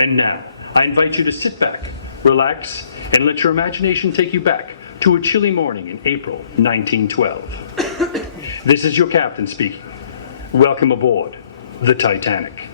And now, I invite you to sit back, relax, and let your imagination take you back to a chilly morning in April 1912. This is your captain speaking. Welcome aboard the Titanic.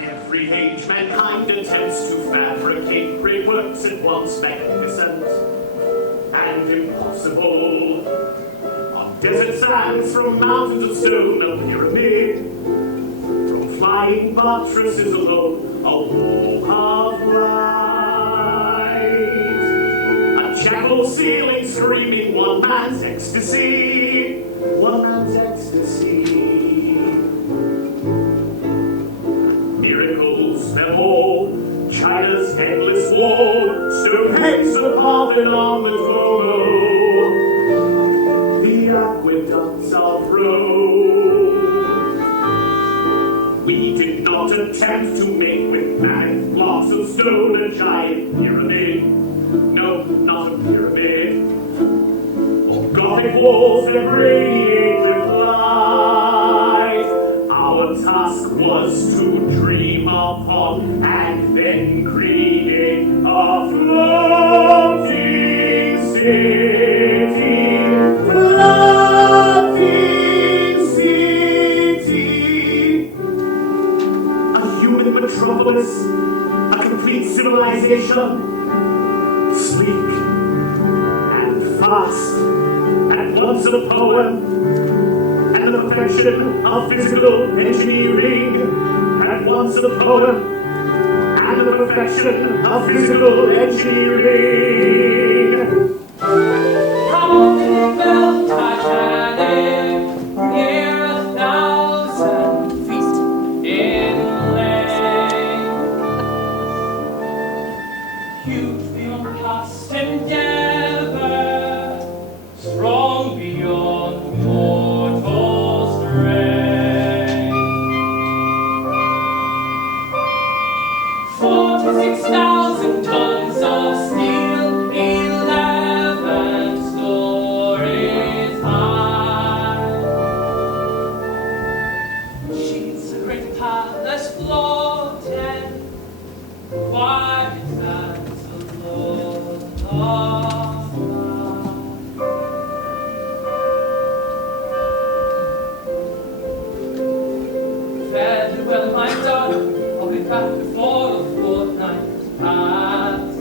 Every age mankind attempts to fabricate great works at once magnificent and impossible. On desert sands, from mountains of stone, a pyramid. From flying buttresses alone, a wall of light. A chapel ceiling screaming one man's ecstasy. One man's ecstasy. China's endless wall, Stonehenge's the Parthenon and Momo, the aqueducts of Rome. We did not attempt to make with manic blocks of stone a giant pyramid. No, not a pyramid. Or Gothic walls that radiate with light. Our task was to dream upon and then create a floating city. Floating city. A human metropolis, a complete civilization, sleek and fast, at once a poem and the perfection of physical engineering, at once a poem and the perfection of physical engineering. How the bell Titanic, near 1,000 feet in length, huge beyond past endeavor, strong beyond mortal strength. 46,000 tons of steel, 11 stories high. Sheets of great palace floated, quiet as the Lord of light. Farewell, my darling, I'll be back before a fortnight has passed.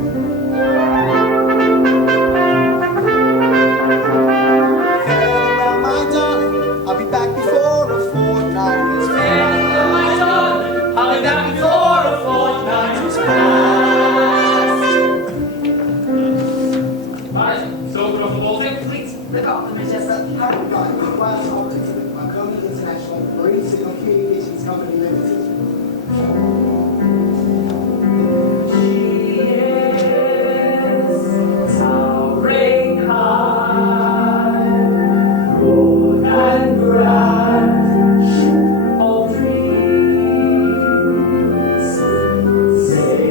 Farewell, my darling, I'll be back before a fortnight has Farewell, my darling, I'll be back before a fortnight has passed. Right, so good off the balls in, please. Look after me, Jessica. Right, requires operating Marconi International Marine Signal Communications Company Limited. She is towering high, broad and grand, all dreams, sail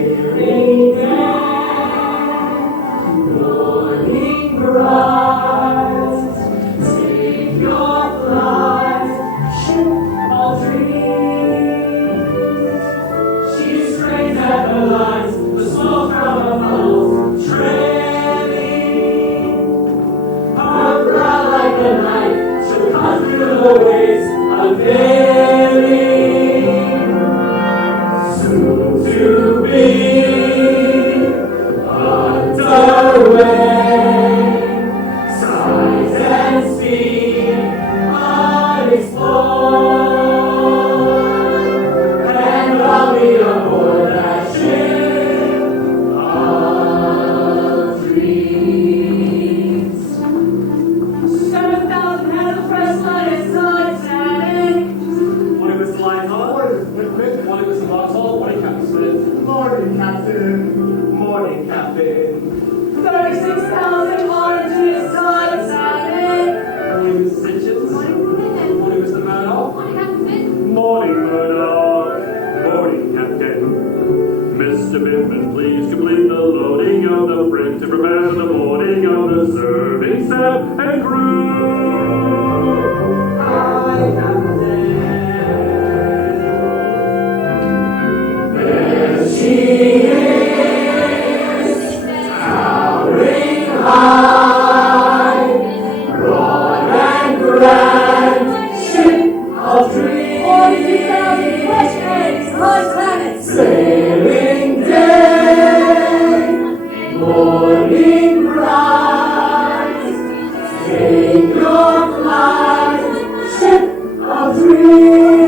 Morning, Captain. Morning, Captain. 36,000 oranges, side salad. Morning, Mrs. Hitchens. Morning, Mr. Murdoch. Morning, Morning, Murdoch. Morning, Captain. Mr. Bittman, please complete the loading of the brig to prepare for the boarding of the serving staff and crew. Aye, Captain. There she is, towering high, broad and grand, ship of dreams. 40,000 fresh eggs, high planets. Sailing day, morning rise, take your flight, ship of dreams.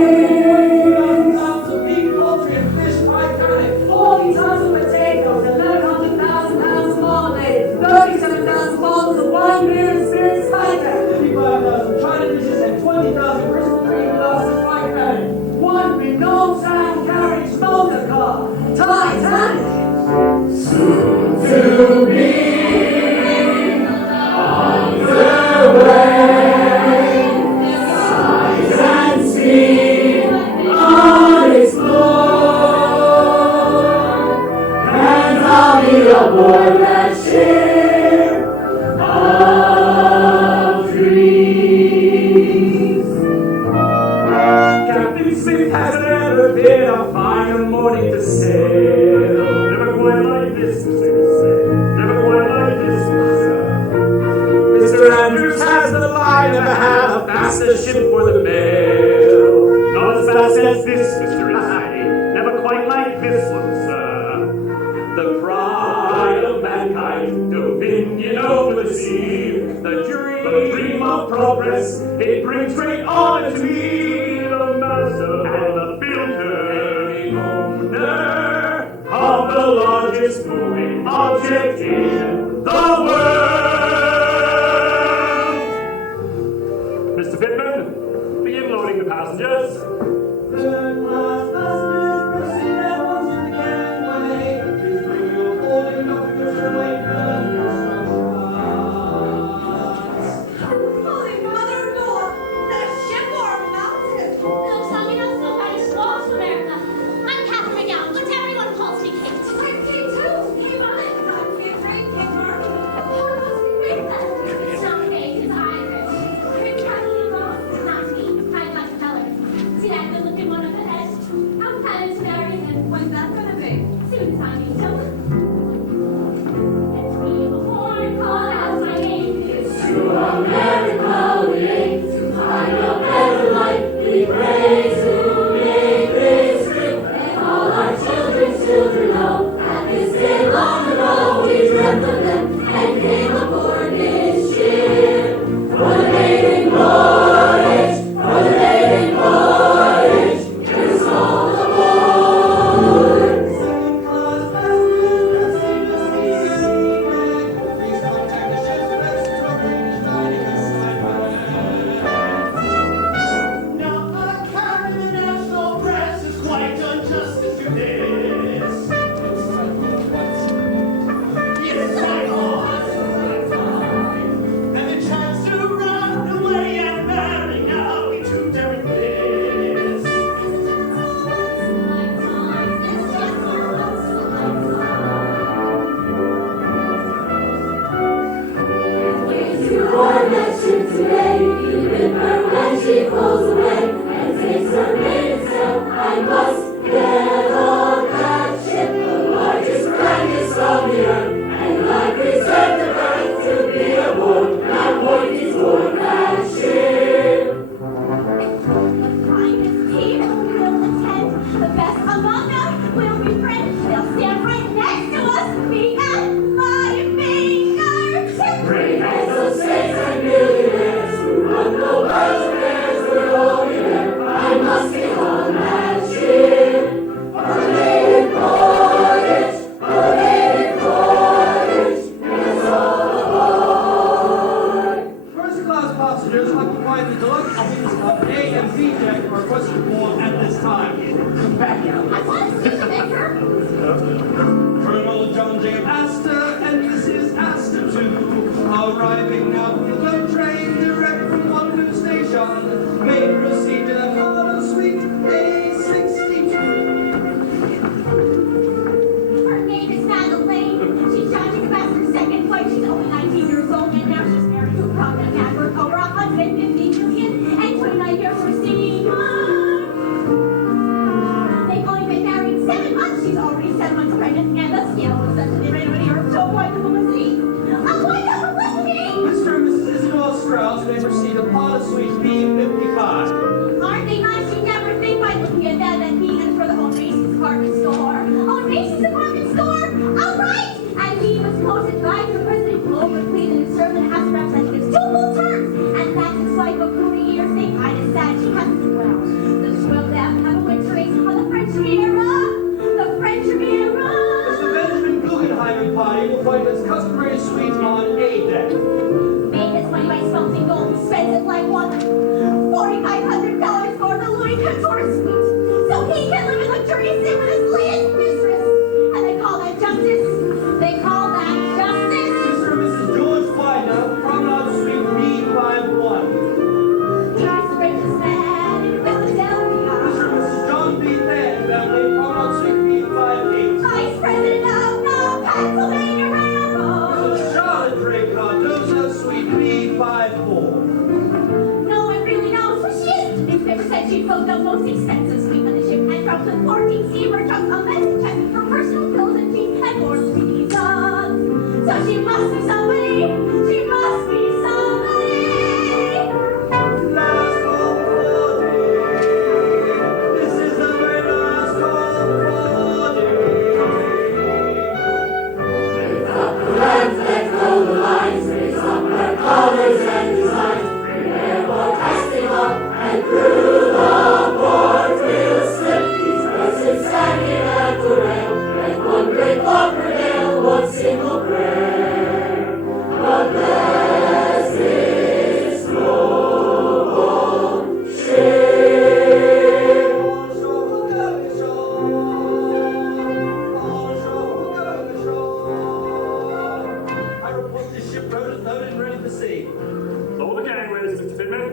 Tons of beef, poultry, and fish pie planet. 40 tons of potatoes, 1,100,000 pounds of marmalade, 37,000 bottles of wine, beer, and spirits cider, 55,000 china dishes, and 20,000 crystal green glasses pie planet. One renowned sound carriage motor car, Titanic. Soon to be on their way, sight and see, unexplored, and I'll be aboard that ship of dreams. Captain Smith has never been a finer morning to sail. Never quite like this, Mr. Smith. Never quite like this, Mr. Andrews has the line, never had a faster ship for the mail. Not as fast as this, Mr. Inside. Never quite like this one, sir. The pride of mankind, dominion over the sea. The dream of progress, it brings great honor to me. The master and the builder, the owner of the largest moving object in the world. Mr. Pittman, begin loading the passengers. Third class passengers, proceed at once to the gangway. Please bring your boarding documents and wait for the Holy Mother of God! Is that a ship or a mountain? Looks like enough somebody's lost America. I'm Catherine McGowan, but everyone calls me Kate. I'm Kate too. Hey, Mom. I'm Kate Ray, Kate Martin. Oh, it must be great then. It's not Kate, it's Iris. I'm Kathleen Ross. It's not me. I'm like Feller. See that good looking one up ahead? I'm planning to marry him. When's that gonna be? Soon as I meet him. Let's be born, call out my name. To America we aim, to find a better life. We pray to make this trip, and all our children's children know that this day long ago we dreamt of them and came aboard this ship. For the maiden voyage, for the maiden voyage, here's all aboard. second class passengers, we'll be friends. They'll stand right next to us, me and my fingertips. Great heads of saints and millionaires who run the world's affairs, we're all here. I must be home and cheer. Paraded voyage, it's all aboard. First-class passengers occupying the deluxe suites on A and B deck are requested aboard at this time. Come back here. I want to see the vicar. Colonel John J. Astor and Mrs. Astor too, arriving now with the train direct from London Station. May proceed to the Colonel Suite A62. Her name is Madeleine. She's Johnny Sebastian's second wife. She's only 19 years old, and now she's married to a prominent man worth over 150 million and 29 years for Stephen. They've only been married 7 months. She's already 7 months pregnant, and the scale was such that they ran over Europe to avoid the publicity. Avoid the publicity! Mr. and Mrs. Isidore Strauss may proceed to Parlor Suite B55. Aren't they nice? You never think by looking at them and he and for the old Macy's department store. Old Macy's department store? All right! And he was posted by the President Glover Clean and served in the House of Representatives 2 full terms. And that's his wife of 40 years. They kind of sad she hasn't done well. The swell down have a winter race on the French Riviera. The French Riviera. Mr. Benjamin Guggenheim and party will find his customary suite on A deck. Make his money by smelting gold. He spends it like one. $4,500 for the Louis Couture suite. So he can live in luxurious inn with his latest mistress. And they call that justice. They call that justice. Mr. and Mrs. George Widener, Promenade Suite B51. He's the richest man in Philadelphia. Mr. and Mrs. John B. Than, family, Promenade Suite B58. Vice President of the Pennsylvania Railroad. Mrs. Charlotte Drake Cardoza, Suite B54. No one really knows who she is. Newspaper said she booked the most expensive suite on the ship and dropped the 14 steamer trucks on message check for personal pills and tea and more reasons. So she must be somebody. She must be somebody. Last call for boarding. This is the very last call for boarding. Let go the lines, raise up her colors and designs. Bring airborne casting up, and through the port we'll slip. These persons standing at the rail, let one great thought prevail, one single prayer. God bless this noble ship. On shore, look over shore. On shore, look over shore. I report this ship loaded and ready for sea. Lower the gangways, Mr. Pittman.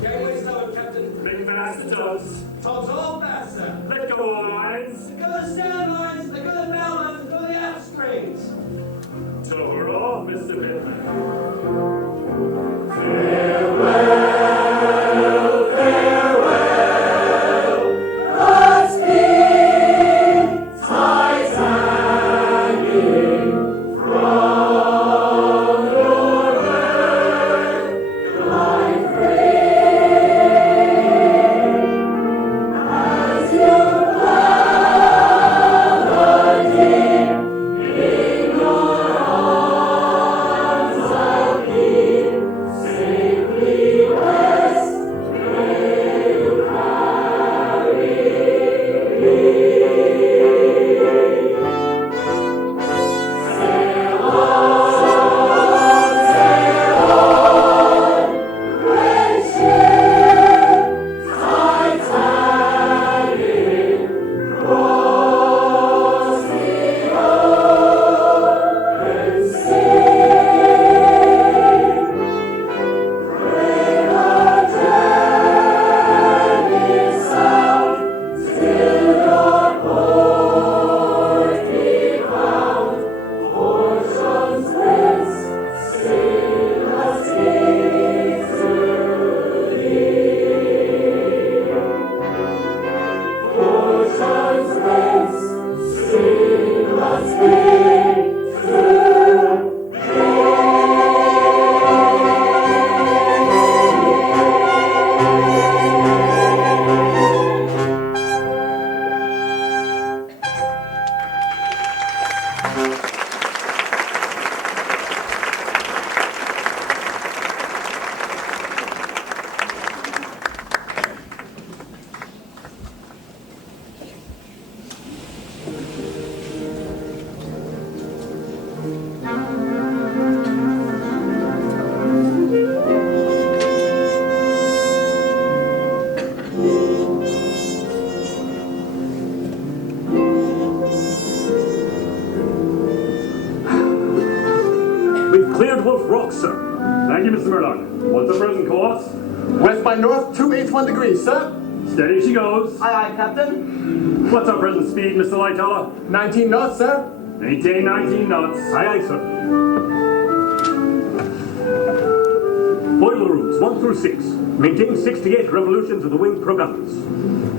Gangway stowed, Captain. Make fast the tubs. Tubs all fast, sir. Let go of the lines. Let go the stand lines, let go the bow lines, let go the aft strings. Tow her off, Mr. Pittman. Godspeed, Titanic, from your birth, glide free. As you plow the deep, in your arms I'll keep safely books, sir. Thank you, Mr. Murdoch. What's the present course? West by north, 281 degrees, sir. Steady she goes. Aye, aye, Captain. What's our present speed, Mr. Lightoller? 19 knots, sir. Maintain 19 knots. Aye, aye, sir. Boiler rooms 1 through 6. Maintain 68 revolutions of the wing propellers.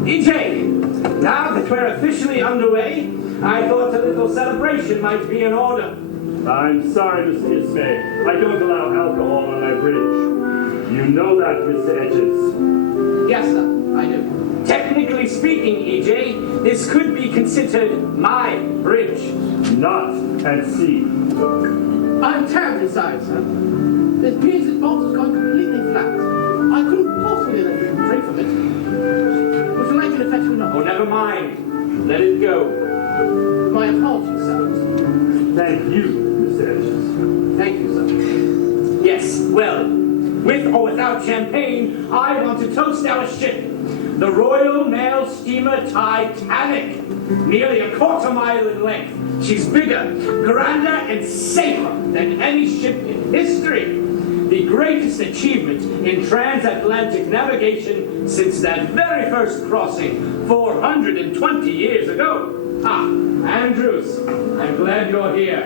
EJ, now that we're officially underway, I thought a little celebration might be in order. I'm sorry, Mr. Ismay. I don't allow alcohol on my bridge. You know that, Mr. Edges. Yes, sir, I do. Technically speaking, EJ, this could be considered my bridge. Not at sea. I'm terribly sorry, sir. This piece of box has gone completely flat. I couldn't possibly let you drink from it. Would you like me to fetch you another? Oh, never mind. Let it go. My apologies, sir. Thank you, Mr. Edges. Thank you, sir. Yes, well, with or without champagne, I want to toast our ship, the Royal Mail Steamer Titanic. Nearly a quarter mile in length. She's bigger, grander, and safer than any ship in history. The greatest achievement in transatlantic navigation since that very first crossing 420 years ago. Ah, Andrews, I'm glad you're here.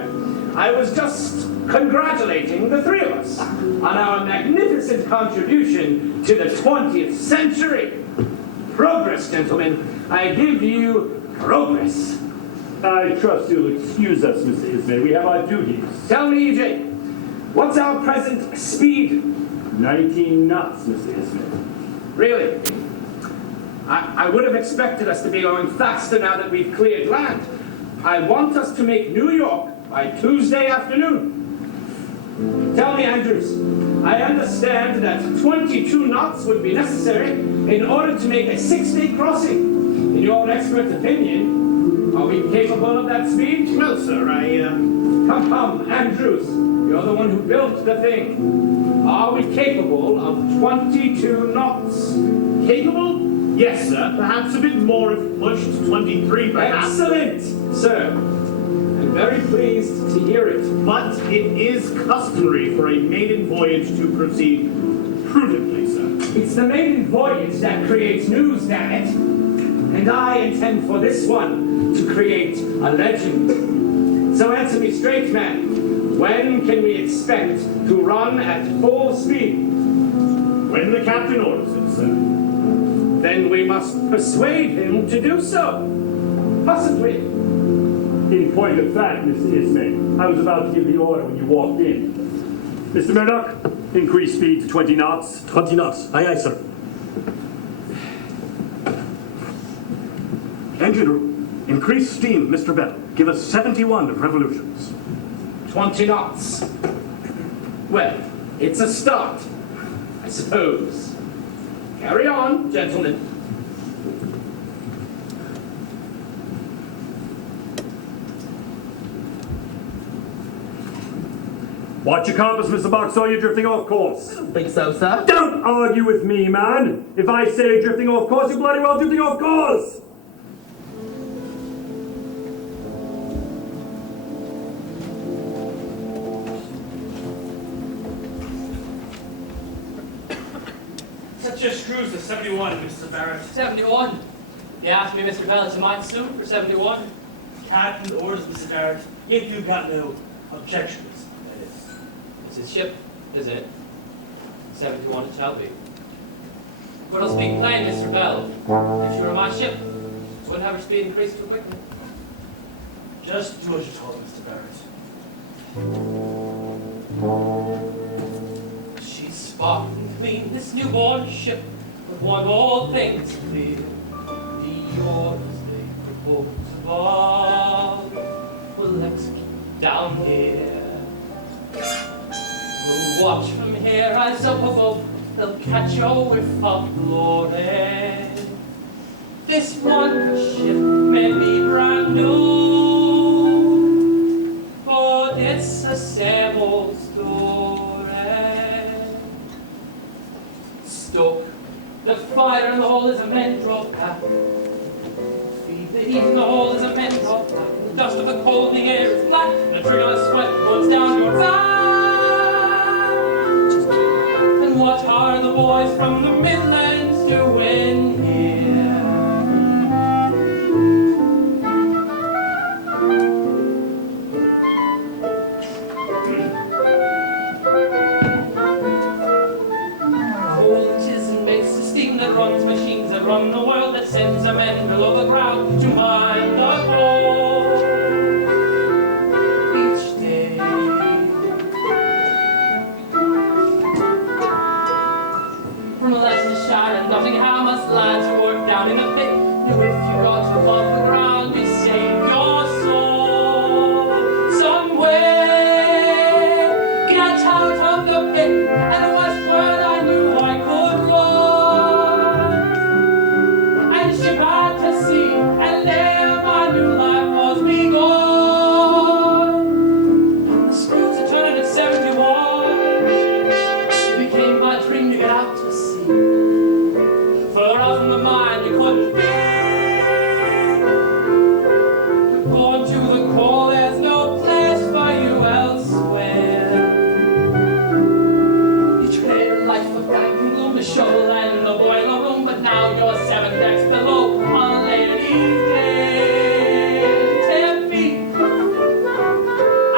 I was just congratulating the three of us on our magnificent contribution to the 20th century. Progress, gentlemen. I give you progress. I trust you'll excuse us, Mr. Ismay. We have our duties. Tell me, EJ, what's our present speed? 19 knots, Mr. Ismay. Really? I would have expected us to be going faster now that we've cleared land. I want us to make New York by Tuesday afternoon. Tell me, Andrews, I understand that 22 knots would be necessary in order to make a 6-day crossing. In your expert opinion, are we capable of that speed? Well, sir, Come, Andrews. You're the one who built the thing. Are we capable of 22 knots? capable? Yes, sir. Perhaps a bit more if pushed. 23, perhaps. Excellent, sir. I'm very pleased to hear it. But it is customary for a maiden voyage to proceed prudently, sir. It's the maiden voyage that creates news, damn it. And I intend for this one to create a legend. So answer me straight, man. When can we expect to run at full speed? When the captain orders it, sir. Then we must persuade him to do so. Mustn't we? In point of fact, Mr. Ismay, I was about to give the order when you walked in. Mr. Murdoch, increase speed to 20 knots. 20 knots. Aye, aye, sir. Engine room. Increase steam, Mr. Bell. Give us 71 revolutions. 20 knots. Well, it's a start, I suppose. Carry on, gentlemen. Watch your compass, Mr. Boxall, you're drifting off course. Think so, sir? Don't argue with me, man. If I say you're drifting off course, you're bloody well drifting off course. Set your screws to 71, Mr. Barrett. 71. You asked me, Mr. Bell, to mind soon for 71. Captain orders, Mr. Barrett, if you've got no objections, that is. It's his ship, is it? 71 it shall be. But I'll speak plain, Mr. Bell. If she were my ship, I wouldn't have her speed increased too quickly. Just do as you're told, Mr. Barrett. She's sparkling clean, this newborn ship, with one all things clear. The orders they propose above will execute down here. We'll watch from here as up above, they'll catch your whiff of glory. This wondrous ship may be brand new, but it's a same old story. Stoke, the fire in the hole is a men drop back. Feed the heat in the hole is a men drop back. The dust of the cold in the air is black, and the trigger is sweat runs down your back. boys from the Midlands to win here. Chisholm makes the steam that runs machines that run the world, that sends the men below the ground to mine the gold each day. From Leicestershire and Nottingham's lads who work down in the pit knew if you got above the ground you'd save your soul somewhere. Get out of the pit and westward I knew I could run and ship out to sea and there my new life was begun. The screws are turning at 71. It became my dream to get out to sea. Further out from the mind you couldn't be. Born to the core, there's no place for you elsewhere. You traded life of banking gloom, the shovel and the boiler room, but now you're 7 decks below on ladies' day. 10 feet.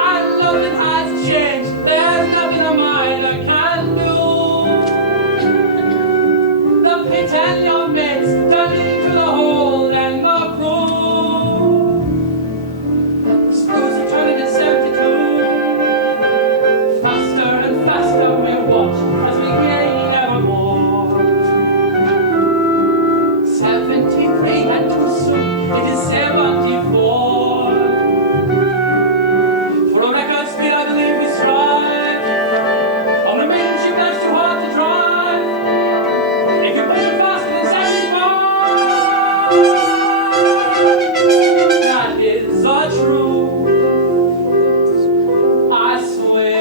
I love that has changed. There's nothing a miner can do. The pit and your mates turned into the hold and the crew. The screws are turning to 72. Faster and faster we watch as we gain ever more. 73 and too soon it is 74. For a record speed I believe we strive. On the main ship that's too hard to drive. If you push it faster than 75, that is the truth, I swear.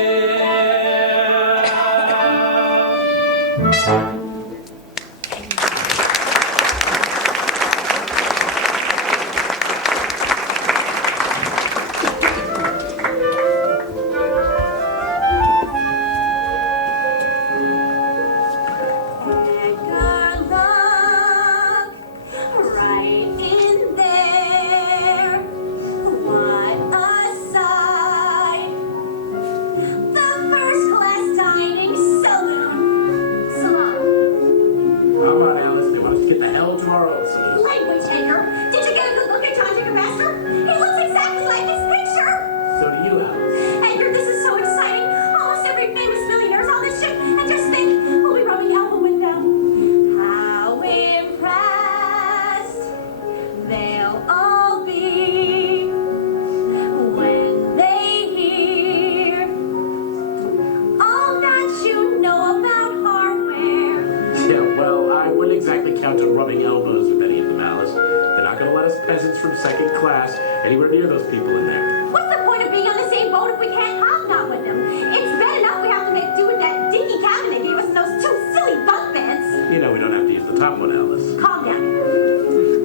Right in there. What a sight. The first class dining saloon. Salon. Come on, Alice. We want to get the hell to our old saloon. Language taker. Did you get a good look at John Ticketmaster? He looks exactly like his picture. So do you, Alice. Edgar, this is so exciting. Almost every famous millionaire's on this ship. And just think, we'll be rubbing elbow with them. How impressed they'll all be when they hear all that you know about hardware. Yeah, well, I wouldn't exactly count on rubbing elbows with any of them, Alice. They're not going to let us peasants from second class anywhere near those people in there. What's the point of being on the same boat if we can't hobnob with them? It's bad enough we have to make do with that dinky cabin they gave us in those 2 silly bunk beds. You know we don't have to use the top one, Alice. Calm down.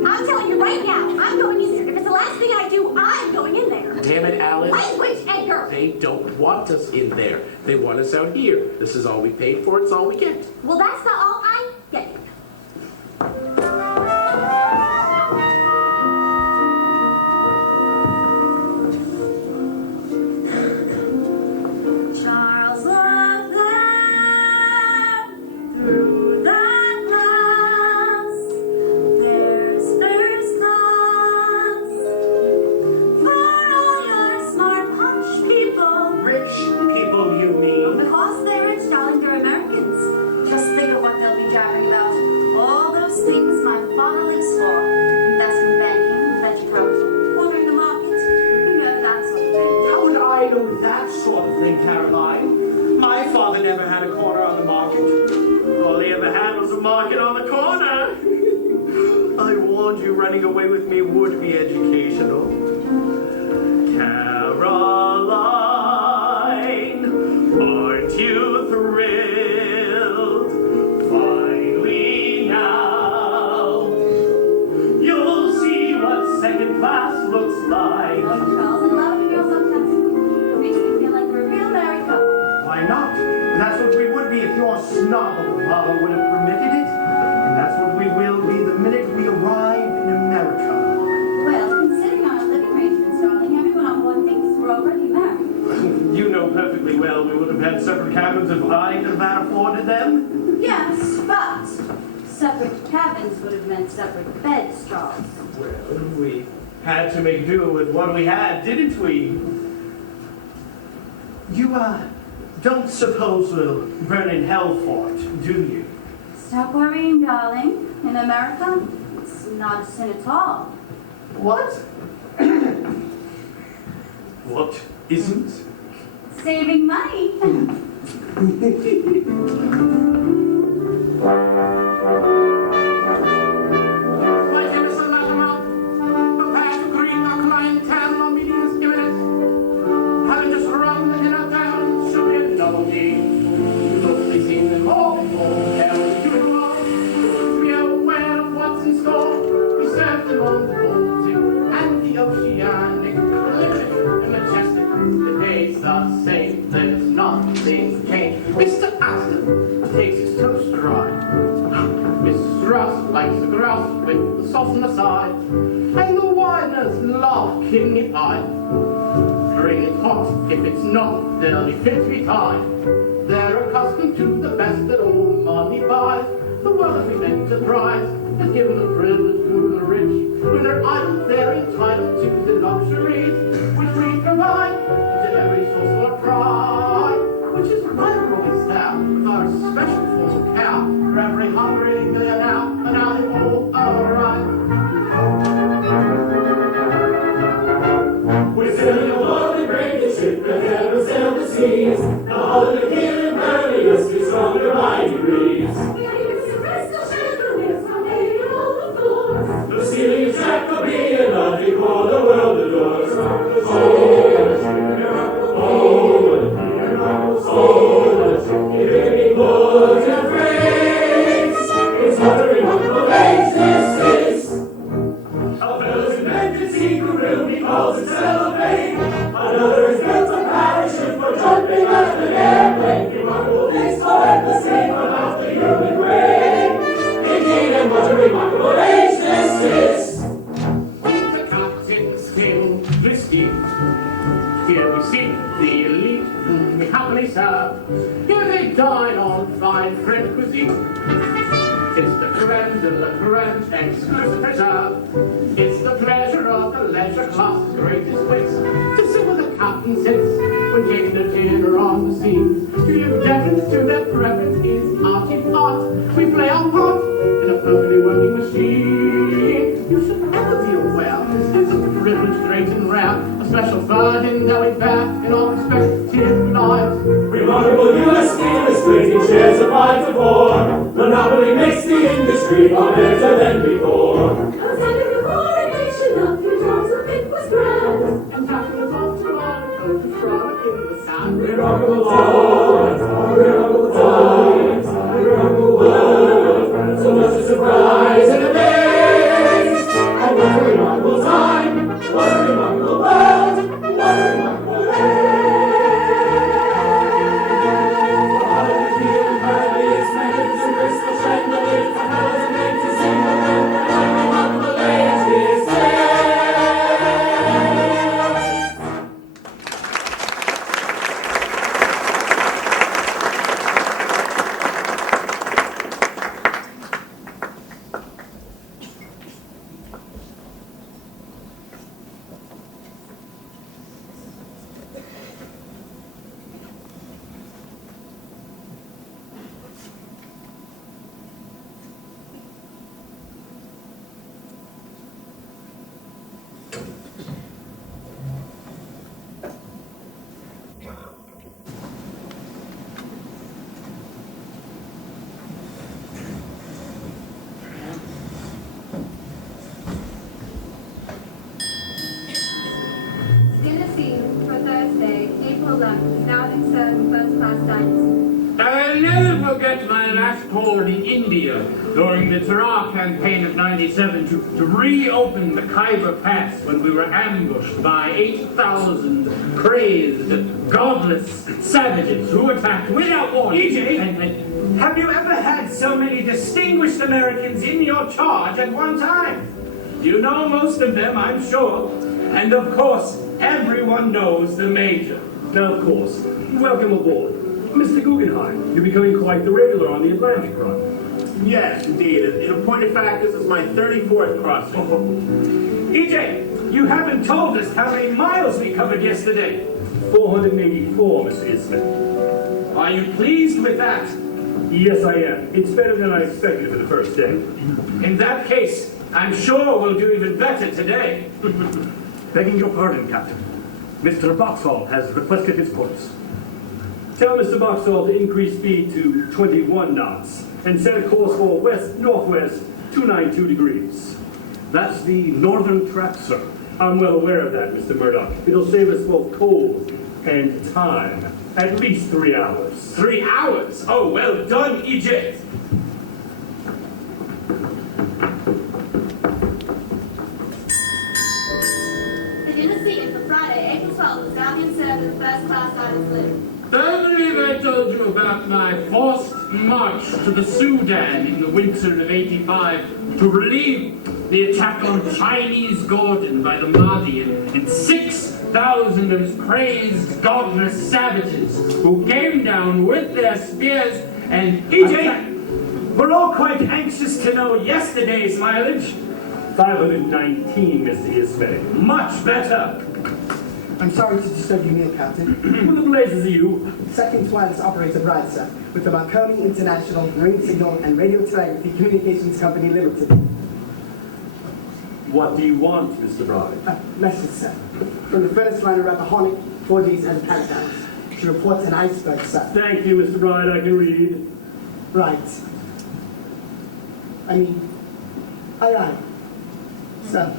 I'm telling you right now, I'm going in there. If it's the last thing I do, I'm going in there. Damn it, Alice. Language, Edgar. They don't want us in there. They want us out here. This is all we paid for. It's all we get. Well, that's not all I get. Charles looked down through the glass. There's first class for all your smart punch people. Rich people, you mean? Because they're rich, darling, they're Americans. Just think of what they'll be driving about. All those things my father lives for. Investment banking, venture growth, cornering the market. You know that sort of thing. How would I know that sort of thing, Caroline? My father never had a corner on the market. All he ever had was a market on the corner. I warned you running away with me would be educational. Caroline, aren't you thrilled? Finally now, you'll see what second class looks like. Charles and love to girls sometimes. It makes me feel like we're a real married couple. Why not? That's what we would be if your snob of a father would cabins would have meant separate bed straws. Well, we had to make do with what we had, didn't we? You, don't suppose we'll burn in hell for it, do you? Stop worrying, darling. In America, it's not a sin at all. What? What isn't? Saving money. Mr. Aston takes his toast to ride. Mrs. Rouse likes the grouse with the sauce on the side. And the winers laugh kidney-eyed. Drink it hot, if it's not, they'll be fit to be tied. They're accustomed to the best that all money buys. The wealthy enterprise has given the privilege to the rich. When they're idle, they're entitled to the luxuries which we provide to every source of pride. Which is why we're always there with our special form of cow for every hungry millionaire, and now they all arrive. We're sailing aboard the greatest ship that ever sailed the seas. The hull of the king and burliest is stronger by degrees. The ceiling is Jacobean, nothing more the world adores. Giving words and phrase, it's what a remarkable age this is. A fellow's invented secret room, he calls it cellophane. Another is built a parachute for jumping out of an airplane. Remarkable things for endlessly from out the human brain. Indeed, and what a remarkable age this is. The captain's still risky. Here we see the elite whom we happily serve. Here they dine on fine French cuisine. It's the creme de la creme, exclusive preserve. It's the pleasure of the leisure class' greatest wits to sit where the captain sits when taking their dinner on the sea. To give deference to their preference is art in art. We play our part in a perfectly working machine. You should ever be aware this is a privilege great and rare, a special burden that we bear in our respective lives. Remarkable U.S. steel is creating shares of 5 to 4. Monopoly makes the industry far better than before. Outside of the coronation, up through doors of it was grand. And tapping the ball to our to frolic in the sand. Remarkable times, remarkable times, remarkable world. So much to surprise and amaze. And what a remarkable time, what a remarkable world, what a remarkable age. I'll never forget my last call in India during the Tara campaign of '97 to reopen the Khyber Pass when we were ambushed by 8,000 crazed, godless savages who attacked without warning. EJ, have you ever had so many distinguished Americans in your charge at one time? You know most of them, I'm sure. And of course, everyone knows the Major. Of course. Welcome aboard. Mr. Guggenheim, you're becoming quite the regular on the Atlantic run. Yes, indeed. In a point of fact, this is my 34th crossing. EJ, you haven't told us how many miles we covered yesterday. 484, Mr. Ismay. Are you pleased with that? Yes, I am. It's better than I expected for the first day. In that case, I'm sure we'll do even better today. Begging your pardon, Captain. Mr. Boxhall has requested his course. Tell Mr. Boxall to increase speed to 21 knots and set a course for west-northwest 292 degrees. That's the northern track, sir. I'm well aware of that, Mr. Murdoch. It'll save us both cold and time. At least 3 hours. 3 hours? Oh, well done, EJ. The dinner seating for Friday, April 12th, is now being served in first-class diners list. I believe I told you about my forced march to the Sudan in the winter of '85 to relieve the attack on Chinese Gordon by the Mahdi and 6,000 of his crazed, godless savages who came down with their spears and... EJ, we're all quite anxious to know yesterday's mileage. 519, Mr. Ismay. Much better. I'm sorry to disturb you here, Captain. Who the blazes are you? Second wireless operator Brad, sir, with the Marconi International Marine Signal and Radio Telegraphy Communications Company Limited. What do you want, Mr. Bride? Message, sir. From the first line of Rappahannock, 40s and Paradise. To report an iceberg, sir. Thank you, Mr. Bride. I can read. Right. I mean, aye, sir.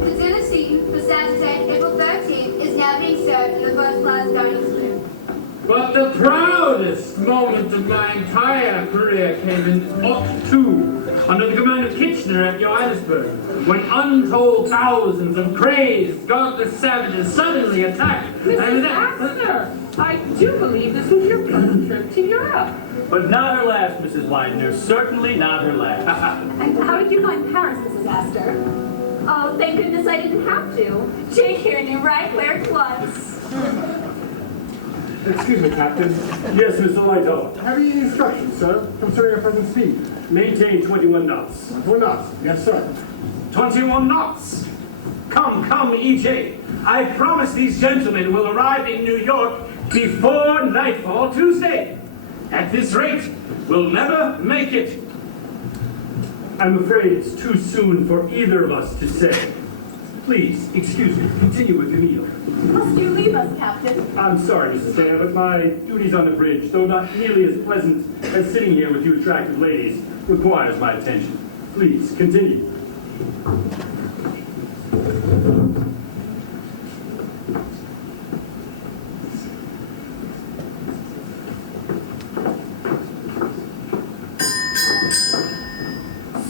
The dinner seating for Saturday, April 13th, is now being served in the first-class diners room. But the proudest moment of my entire career came in Oct 2, under the command of Kitchener at Johannesburg, when untold thousands of crazed, godless savages suddenly attacked. Mrs. Baxter, I do believe this was your first trip to Europe. But not her last, Mrs. Widener. Certainly not her last. And how did you find Paris, Mrs. Astor? Oh, thank goodness I didn't have to. Jake here knew right where it was. Excuse me, Captain. Yes, Mr. Lightoller. Have you any instructions, sir, concerning your present speed? Maintain 21 knots. 21 knots. Yes, sir. 21 knots. Come, EJ. I promise these gentlemen will arrive in New York before nightfall Tuesday. At this rate, we'll never make it. I'm afraid it's too soon for either of us to say. Please, excuse me, continue with your meal. Must you leave us, Captain? I'm sorry, Mrs. Dana, but my duties on the bridge, though not nearly as pleasant as sitting here with you attractive ladies, requires my attention. Please, continue.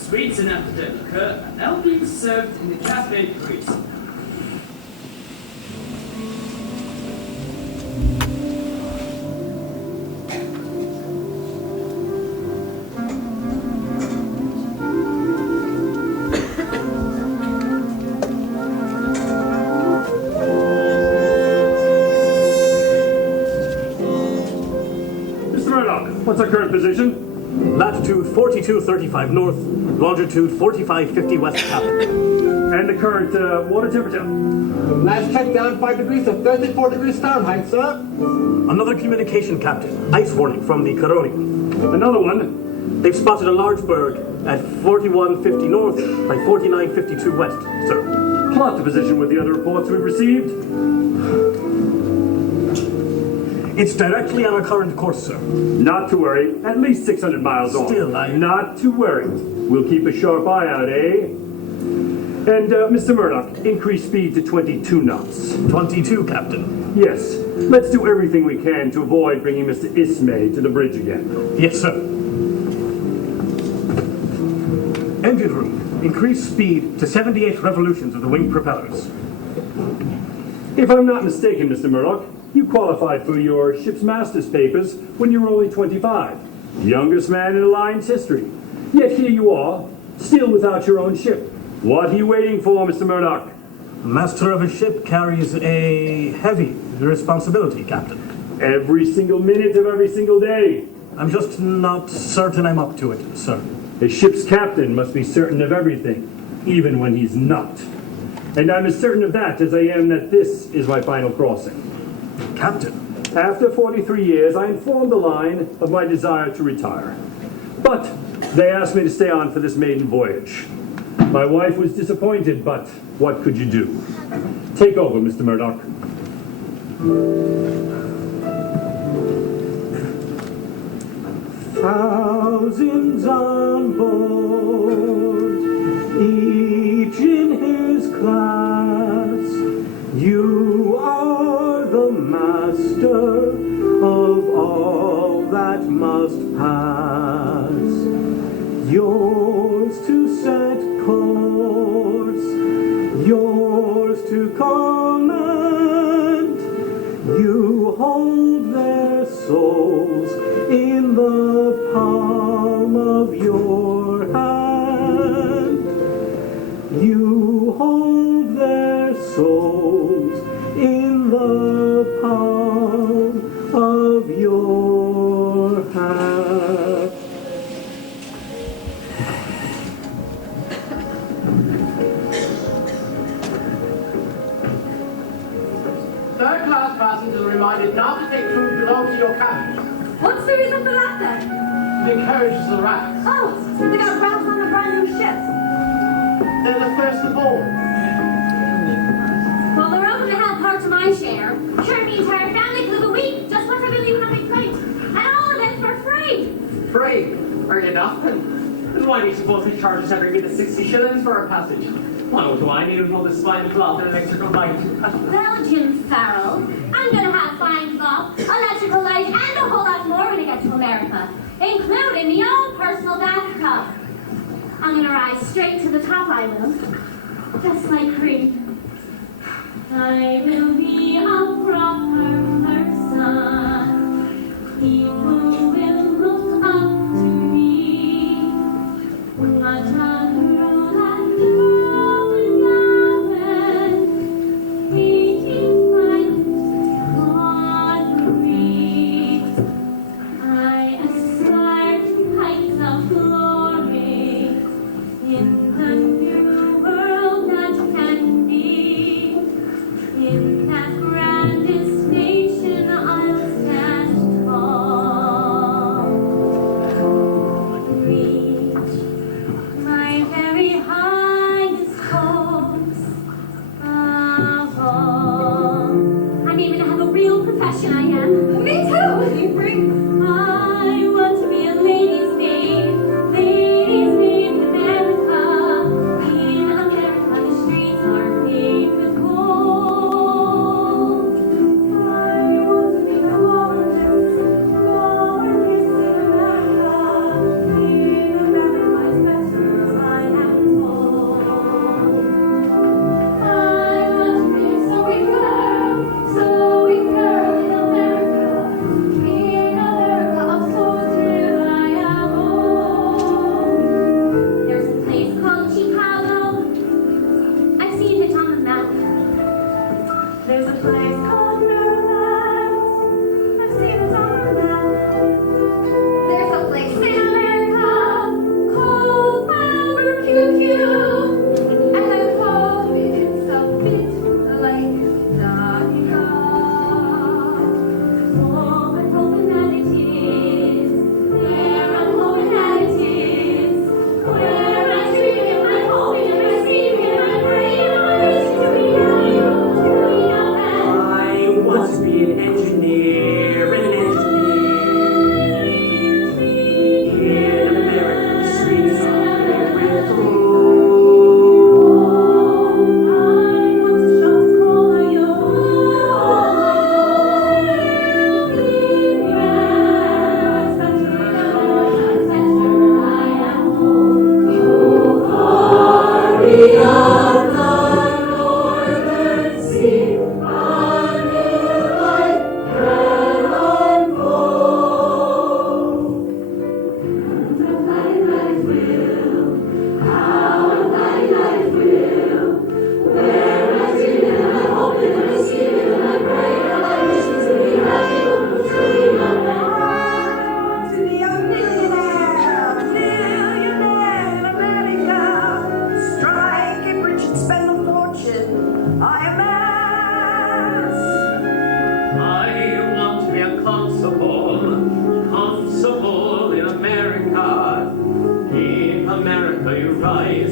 Sweets and afternoon liqueur are now being served in the Cafe Greece. Mr. Murdoch, what's our current position? Latitude 4235 north, longitude 4550 west, Captain. And the current water temperature? Last check down 5 degrees to 34 degrees Fahrenheit, sir. Another communication, Captain. Ice warning from the Caronia. Another one? They've spotted a large berg at 4150 north by 4952 west, sir. Plot the position with the other reports we've received. It's directly on our current course, sir. Not to worry. At least 600 miles off. Still, Not to worry. We'll keep a sharp eye out, eh? And, Mr. Murdoch, increase speed to 22 knots. 22, Captain. Yes. Let's do everything we can to avoid bringing Mr. Ismay to the bridge again. Yes, sir. Engine room. Increase speed to 78 revolutions of the wing propellers. If I'm not mistaken, Mr. Murdoch, you qualified for your ship's master's papers when you were only 25. Youngest man in the line's history. Yet here you are, still without your own ship. What are you waiting for, Mr. Murdoch? Master of a ship carries a heavy responsibility, Captain. Every single minute of every single day. I'm just not certain I'm up to it, sir. A ship's captain must be certain of everything, even when he's not. And I'm as certain of that as I am that this is my final crossing. Captain? After 43 years, I informed the line of my desire to retire. But they asked me to stay on for this maiden voyage. My wife was disappointed, but what could you do? Take over, Mr. Murdoch. Thousands on board, each in his class. You are the master of all that must pass. Yours to set course, yours to command. You hold their souls in the palm of your hand. You hold their souls in the palm of your hand. Third-class passengers are reminded not to take food belonging to your cabin. What's the reason for that then? It encourages the rats. Oh, they got rats on a brand new ship. They're the first of all. Well, they're open to help part of my share. Sure, the entire family could live a week just with a really big plate. And all of it for free. Free? Are you nothing? Then why do you suppose they charge us every bit of 60 shillings for our passage? What do I need with all this fine cloth and electrical light? Well, Jim Farrell, I'm going to have fine cloth, electrical light, and a whole lot more when I get to America, including my own personal bathtub. I'm going to rise straight to the top, I will. Just like Creed. I will be a proper person. People will look up to me. Not a girl that girl and Gavin, hating my God breathes. I aspire to heights of glory in the new world that can be. In that grand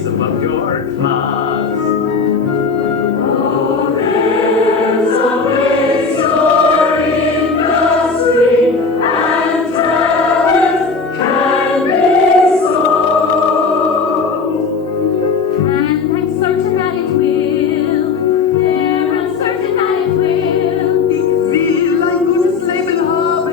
rise above your class. Oh, there's always your industry and talent can be sold. And I'm certain that it will. I'm certain that it will. Ich will ein gutes Leben haben.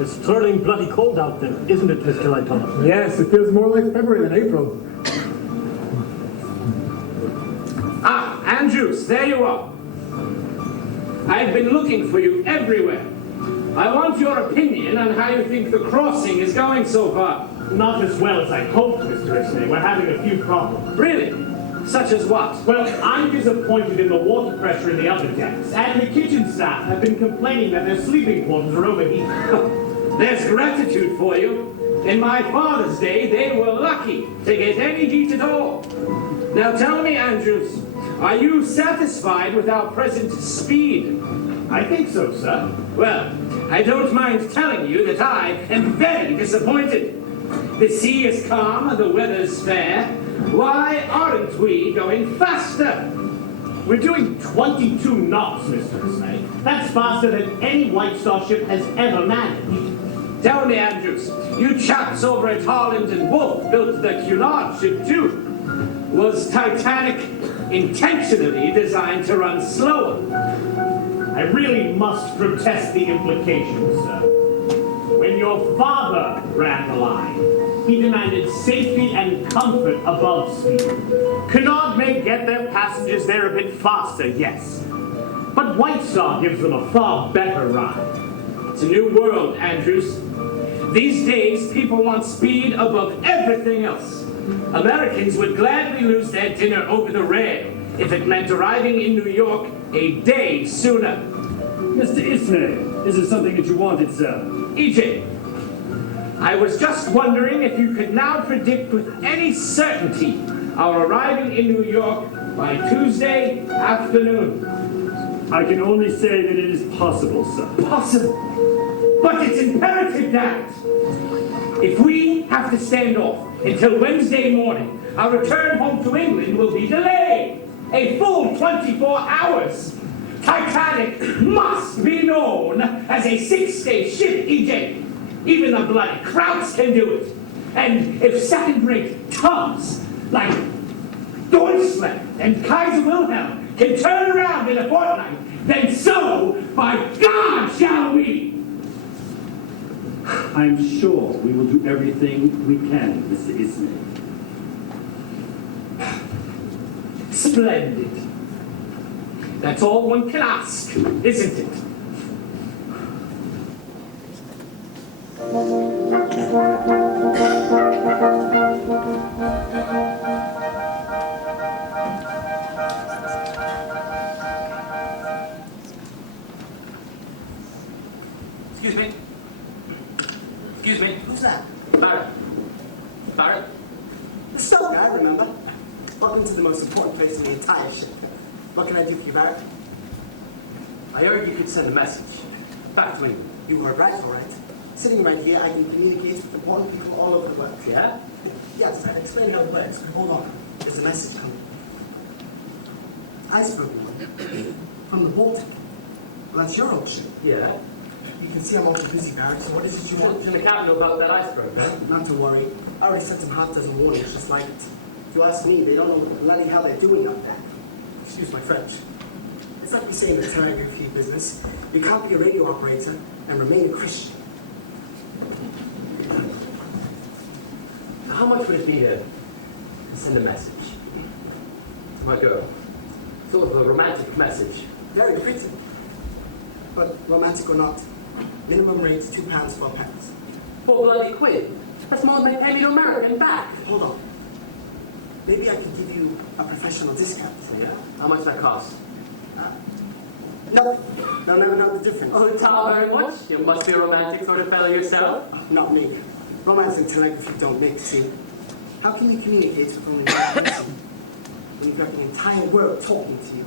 It's turning bloody cold out there, isn't it, Mr. Lightona? Yes, it feels more like February than April. Ah, Andrews, there you are. I've been looking for you everywhere. I want your opinion on how you think the crossing is going so far. Not as well as I hoped, Mr. Ismay. We're having a few problems. Really? Such as what? Well, I'm disappointed in the water pressure in the upper decks, and the kitchen staff have been complaining that their sleeping quarters are overheating. There's gratitude for you. In my father's day, they were lucky to get any heat at all. Now tell me, Andrews, are you satisfied with our present speed? I think so, sir. Well, I don't mind telling you that I am very disappointed. The sea is calm and the weather's fair. Why aren't we going faster? We're doing 22 knots, Mr. Ismay. That's faster than any White Star ship has ever managed. Tell me, Andrews, you chaps over at Holland and Wolff built the Cunard ship too. Was Titanic intentionally designed to run slower? I really must protest the implications, sir. When your father ran the line, he demanded safety and comfort above speed. Cunard may get their passengers there a bit faster, yes. But White Star gives them a far better ride. It's a new world, Andrews. These days, people want speed above everything else. Americans would gladly lose their dinner over the rail if it meant arriving in New York a day sooner. Mr. Ismay, is there something that you wanted, sir? EJ, I was just wondering if you could now predict with any certainty our arriving in New York by Tuesday afternoon. I can only say that it is possible, sir. Possible? But it's imperative that if we have to stand off until Wednesday morning, our return home to England will be delayed a full 24 hours. Titanic must be known as a 6-day ship, EJ. Even the bloody Krauts can do it. And if second-rate tubs like Deutschland and Kaiser Wilhelm can turn around in a fortnight, then so, by God, shall we! I'm sure we will do everything we can, Mr. Ismay. Splendid. That's all one can ask, isn't it? Excuse me. Excuse me. Who's that? Barrett. Barrett? The sub guy, remember? Welcome to the most important place in the entire ship. What can I do for you, Barrett? I heard you could send a message. Back to England. You heard right, all right. Sitting right here, I can communicate with important people all over the world. Yeah? Yes, I've explained how it works, but hold on. There's a message coming. Iceberg one. From the Baltic. Well, that's your old ship. Yeah. You can see I'm awfully busy, Barry, so what is it you want? Can the captain know about that iceberg, man? Not to worry. I already sent some half dozen warnings just like it. If you ask me, they don't know what the bloody hell they're doing up there. Excuse my French. It's like we say in the telegraphy business. You can't be a radio operator and remain a Christian. How much would it be to send a message? Like a sort of a romantic message. Very pretty. But romantic or not, minimum rate's £2 for £4. £4 That's more than they pay me to America and back. Hold on. Maybe I can give you a professional discount. Yeah. How much that cost? Nothing. No, the difference. Oh, not very much. You must be a romantic sort of fellow yourself. Not me. Romance and telegraphy don't mix, see? How can you communicate with only one person when you've got the entire world talking to you?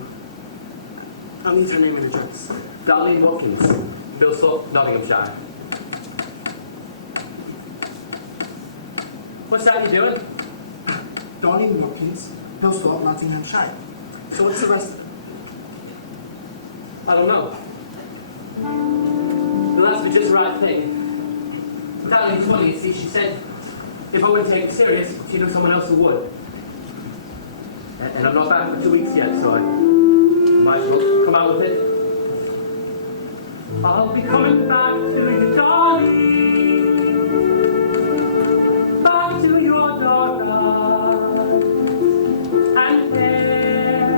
I'll need her name and address. Darlene Watkins, Millsthorpe, Nottinghamshire. What's that you doing? Darlene Watkins, Millsthorpe, Nottinghamshire. So what's the rest of it? I don't know. Well, that's just the right thing. Darlene's funny, you see, she said if I wouldn't take it serious, she'd know someone else who would. And I'm not back for 2 weeks yet, so I might as well come out with it. I'll be coming back to you, darling, back to your daughter and there.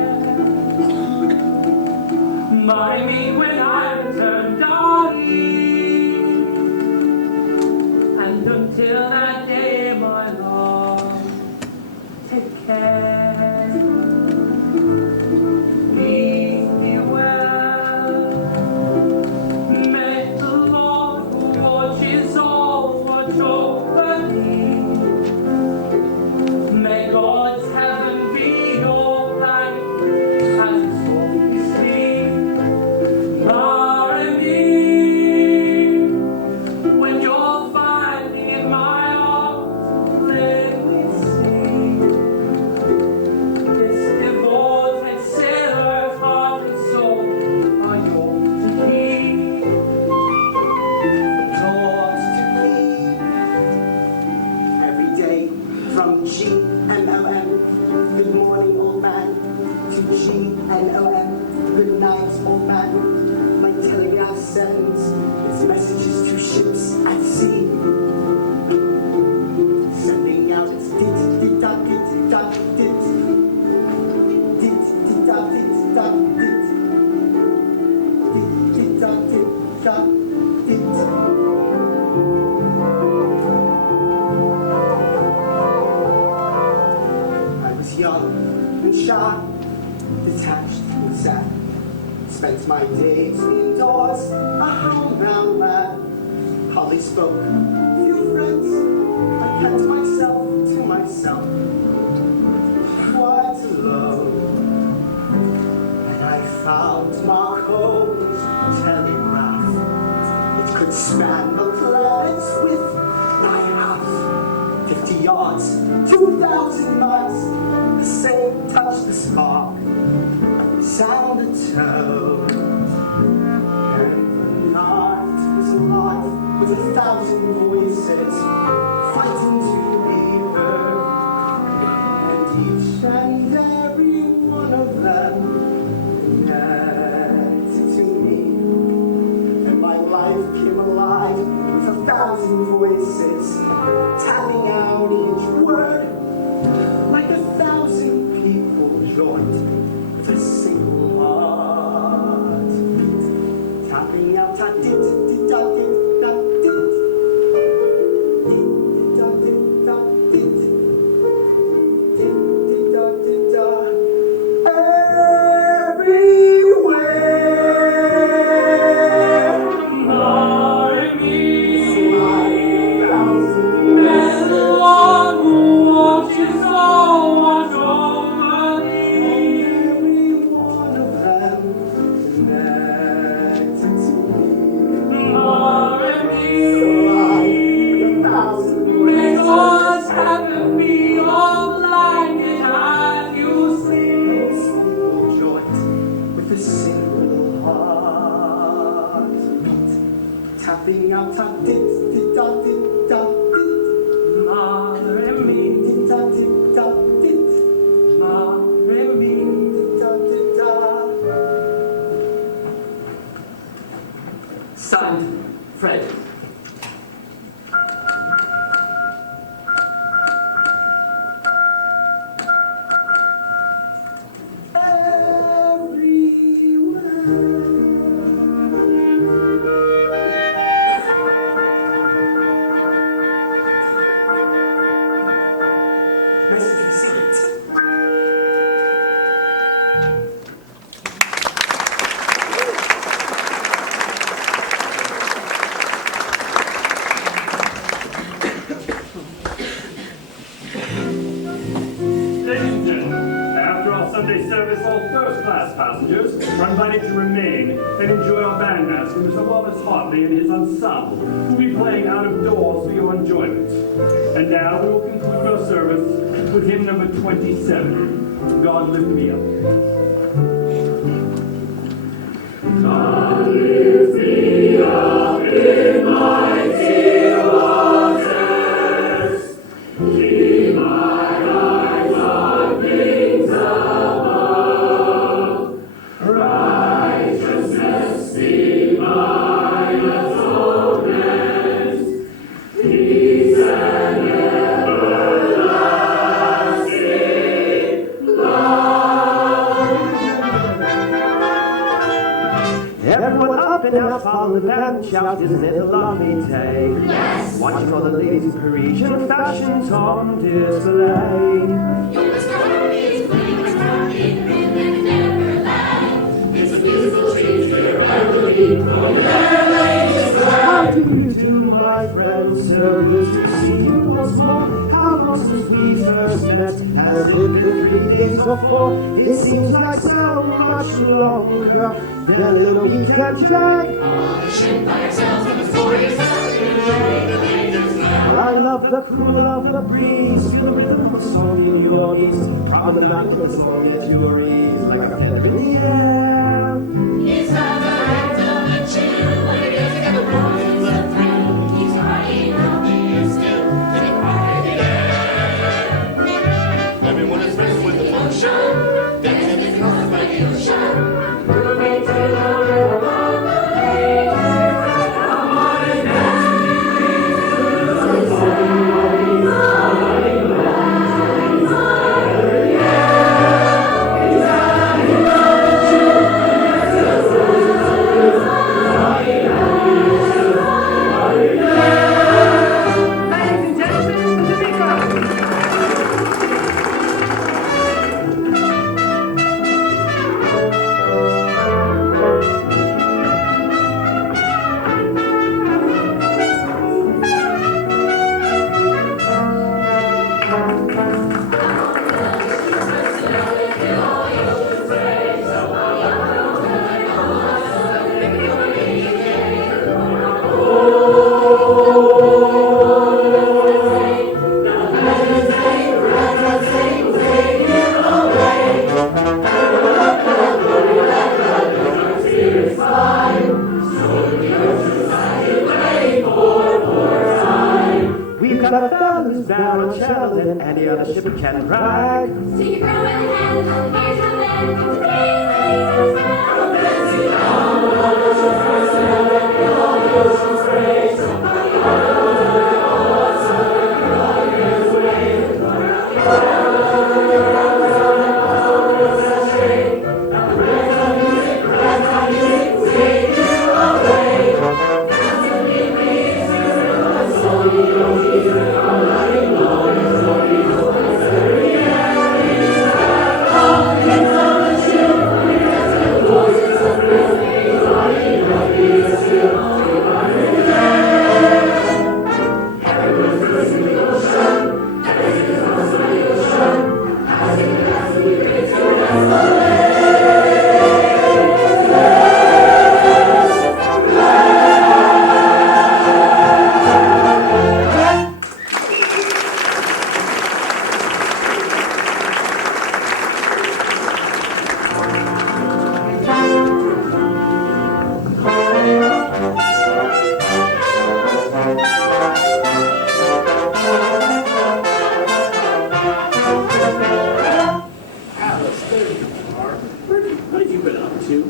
Mind me when I return, darling, and until that day, my love, take care. Spent my days indoors, a homebound man. Hardly spoke, few friends. I kept myself to myself, quite alone. And I found Marco's telegraph. It could span the planets with 9.5, 50 yards, 2,000 miles. The same touch, the spark. Sound a tone, and the night was alive with 1,000 voices fighting to be heard, and each and every one of them connected to me, and my life came alive with 1,000 voices tapping out each word, like 1,000 people joined. A single heart tapping out a dit dit da dit da dit dit da dit da dit dit da dit da everywhere. Marry me, and the one who watches all watch over thee. a single heart. Tapping out a dit dit da dit da dit. Mare mi, Dit da dit da dit. mare mi. Dit da dit da. Signed, Fred. Message received. Ladies and gentlemen, after our Sunday service, all first-class passengers are invited to remain and enjoy our bandmaster, Mr. Wallace Hartley, and his ensemble, who will be playing out of doors for your enjoyment. And now we will conclude our service with hymn number 27, God Lift Me Up. God lift me up in mighty waters, keep my eyes on things above. Righteousness be my atonement, peace and everlasting love. Everyone up and out, follow the band, shout, isn't it a lovely day? Yes. Watching all the ladies' Parisian fashions on display. You must know these things are in and never lie. It's a musical treat here, I believe. Oh, How do you do, my friend? So good to see you once more. How long since we first met? Has it been 3 days before? It seems like so much longer than a little weekend drag. on the ship by ourselves and the stories that Well, I love the cool of the breeze, the rhythm of song in your knees. Promenade kids along at your ease, like a feather in the air. He's not the anthem and chill, when he gets together, runs a thrill. He's riding out there still, and he quiet the air. Everyone is risen with emotion, dancing and colored by the ocean. Moving to the rhythm of the ladies. Come on and dance with me, We've got a fellas down on Shell than any other ship can ride. See your girl with the hand, here's your man. to?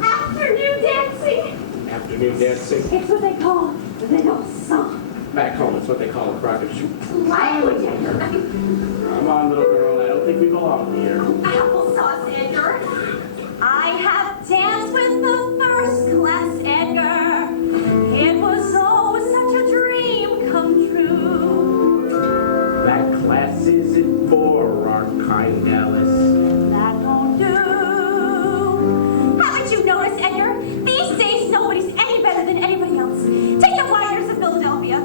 Afternoon dancing. Afternoon dancing. It's what they call the song. Back home, it's what they call a private shoot. Language, Edgar. Come on, little girl. I don't think we belong here. Applesauce, Edgar. I have danced with the first class, Edgar. It was oh such a dream come true. That class isn't for our kind, Alice. That won't do. Haven't you noticed, Edgar? These days, nobody's any better than anybody else. Take the Whiners of Philadelphia. I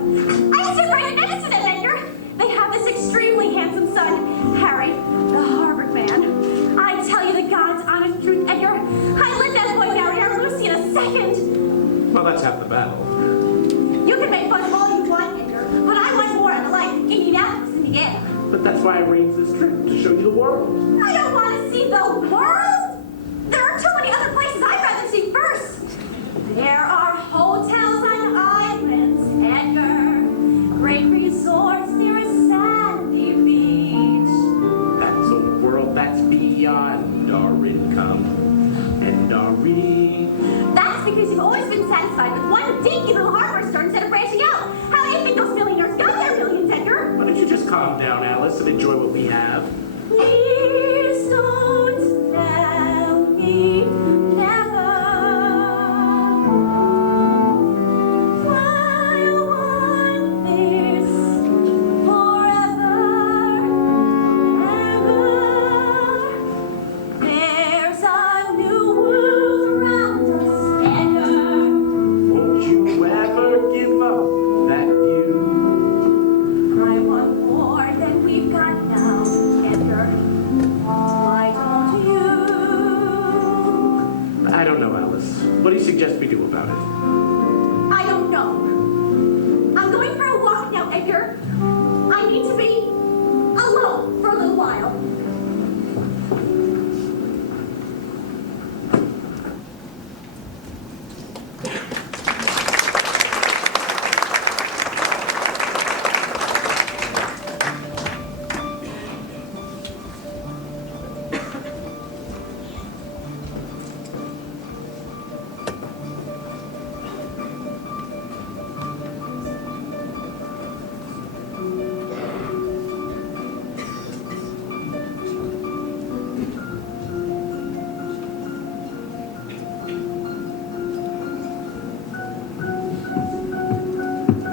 used to write an essay to them, Edgar. They have this extremely handsome son, Harry, the Harvard man. I tell you the God's honest truth, Edgar. I let that boy marry our Lucy in a second. Well, that's half the battle. You can make fun of all you want, Edgar, but I want more out of life in Indianapolis, Indiana. But that's why I arranged this trip, to show you the world. I don't want to see the world. There are too many other places I'd rather see first. There are hotels on islands, Edgar. Great resorts near a sandy beach. That's a world that's beyond our income and our reach. That's because you've always been satisfied with one dinky little hardware store instead of branching out. How do you think those millionaires got their millions, Edgar? Why don't you just calm down, Alice, and enjoy what we have? Please don't tell me never. I want this forever, ever. There's a new world around us, Edgar. Won't you ever give up that view? I want more than we've got now, Edgar. Why don't you? I don't know, Alice. What do you suggest we do about it? I don't know. I'm going for a walk now, Edgar. I need to be alone for a little while.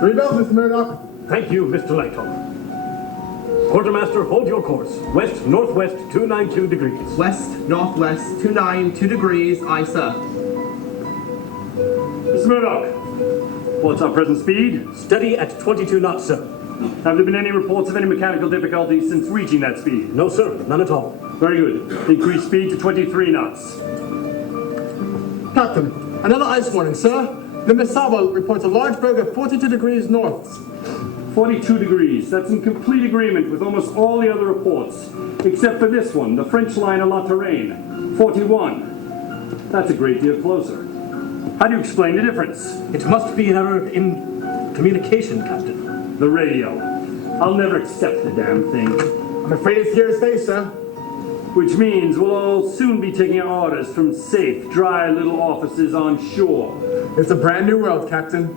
Three bells, Mr. Murdoch. Thank you, Mr. Lightoff. Quartermaster, hold your course. West, northwest, 292 degrees. West, northwest, 292 degrees, aye, sir. Mr. Murdoch, what's our present speed? Steady at 22 knots, sir. Have there been any reports of any mechanical difficulties since reaching that speed? No, sir, none at all. Very good. Increase speed to 23 knots. Captain, another ice warning, sir. The Misawa reports a large berg of 42 degrees north. 42 degrees. That's in complete agreement with almost all the other reports, except for this one, the French line of La Touraine, 41. That's a great deal closer. How do you explain the difference? It must be an error in communication, Captain. The radio. I'll never accept the damn thing. I'm afraid it's here to stay, sir. Which means we'll all soon be taking our orders from safe, dry little offices on shore. It's a brand new world, Captain.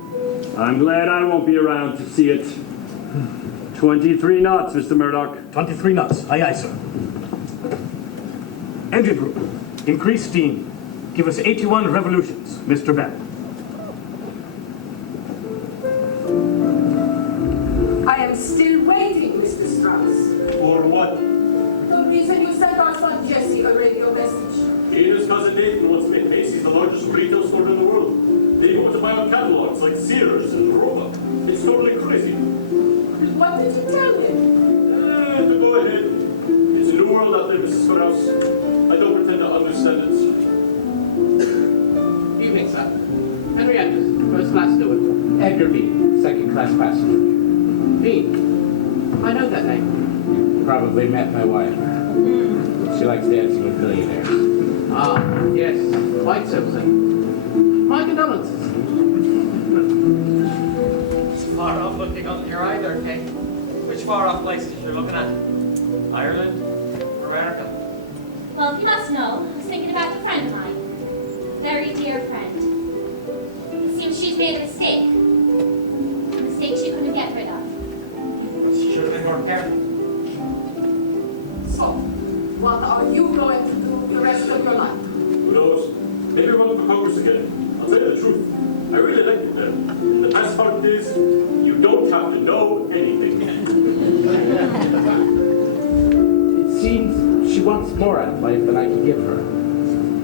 I'm glad I won't be around to see it. 23 knots, Mr. Murdoch. 23 knots. Aye, aye, sir. Engine room. Increase steam. Give us 81 revolutions, Mr. Bell. I am still waiting, Mr. Strauss. For what? The reason you sent our son Jesse a radio message. He and his cousin Nathan once made Macy's the largest retail store in the world. They go to buy on catalogs like Sears and Roma. It's totally crazy. What did you tell him? To go ahead. It's a new world out there, Mrs. Strauss. I don't pretend to understand it. Evening, sir. Henrietta, first class steward. Edgar B., second class passenger. Dean. I know that name. Probably met my wife. She likes dancing with millionaires. Ah, yes. Quite simply. My condolences. It's far off looking up here either, Kate. Which far off places you're looking at? Ireland or America? Well, if you must know, I was thinking about a friend of mine. made a mistake. A mistake she couldn't get rid of. But she should have been more careful. So, what are you going to do the rest of your life? Who knows? Maybe run for Congress again. I'll tell you the truth. I really like it there. And the best part is, you don't have to know anything. It seems she wants more out of life than I can give her.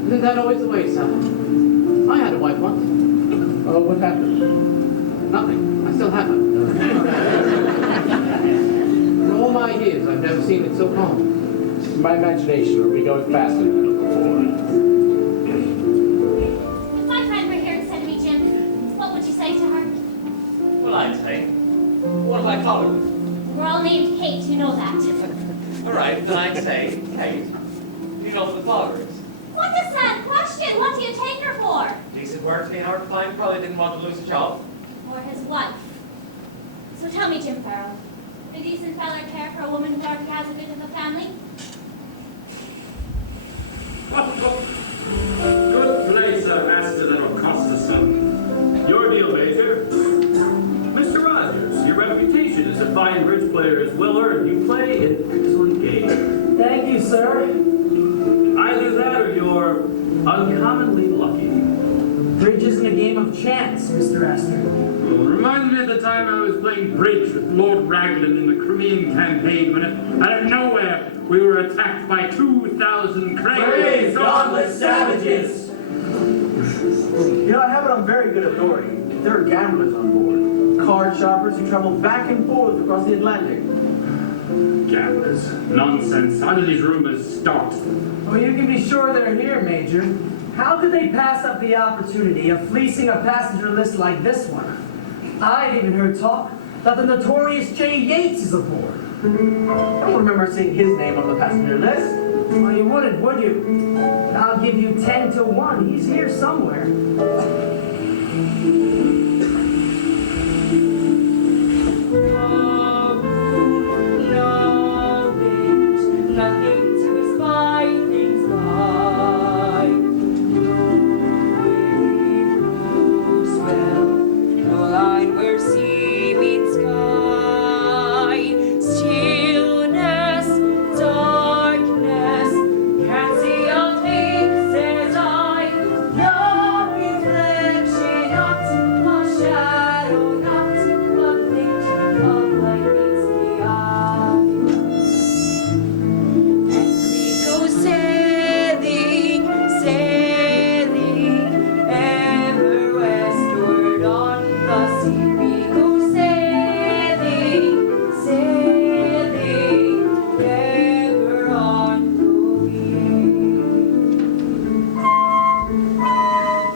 Isn't that always the way, son? I had a wife once. Oh, what happened? Nothing. I still have it. In all my years, I've never seen it so calm. My imagination, are we going faster than before? If my friend were here instead of me, Jim, what would you say to her? Well, I'd say, what do I call her? We're all named Kate, you know that. All right, then I'd say, Kate. You know what the father is. What a sad question! What do you take her for? Decent work, being hard to find. Probably didn't want to lose a job. Or his wife. So tell me, Jim Farrell, would a decent fella care for a woman who already has a bit of a family? Good place, Master, that'll cost us some. Your deal, Major. Mr. Rogers, your reputation as a fine bridge player is well earned. You play an excellent game. Thank you, sir. Either that or you're uncommonly lucky. Bridge isn't a game of chance, Mr. Astor. Reminds me of the time I was playing bridge with Lord Raglan in the Crimean campaign when out of nowhere we were attacked by 2,000 crazy godless savages! You know, I have it on very good authority. There are gamblers on board. Card shoppers who travel back and forth across the Atlantic. Gamblers. Nonsense. How do these rumors start? Well, you can be sure they're here, Major. How could they pass up the opportunity of fleecing a passenger list like this one? I've even heard talk that the notorious Jay Yates is aboard. I don't remember seeing his name on the passenger list. Well, you wouldn't, would you? I'll give you 10 to 1. He's here somewhere. Nothing to spy things by. No wave moves well, no line where sea meets sky. Stillness, darkness, can't see all things, says I. No reflection, not a shadow, not but thinking of light meets the eye. Go sailing, sailing, ever westward on the sea. We go sailing, sailing, ever on the wing.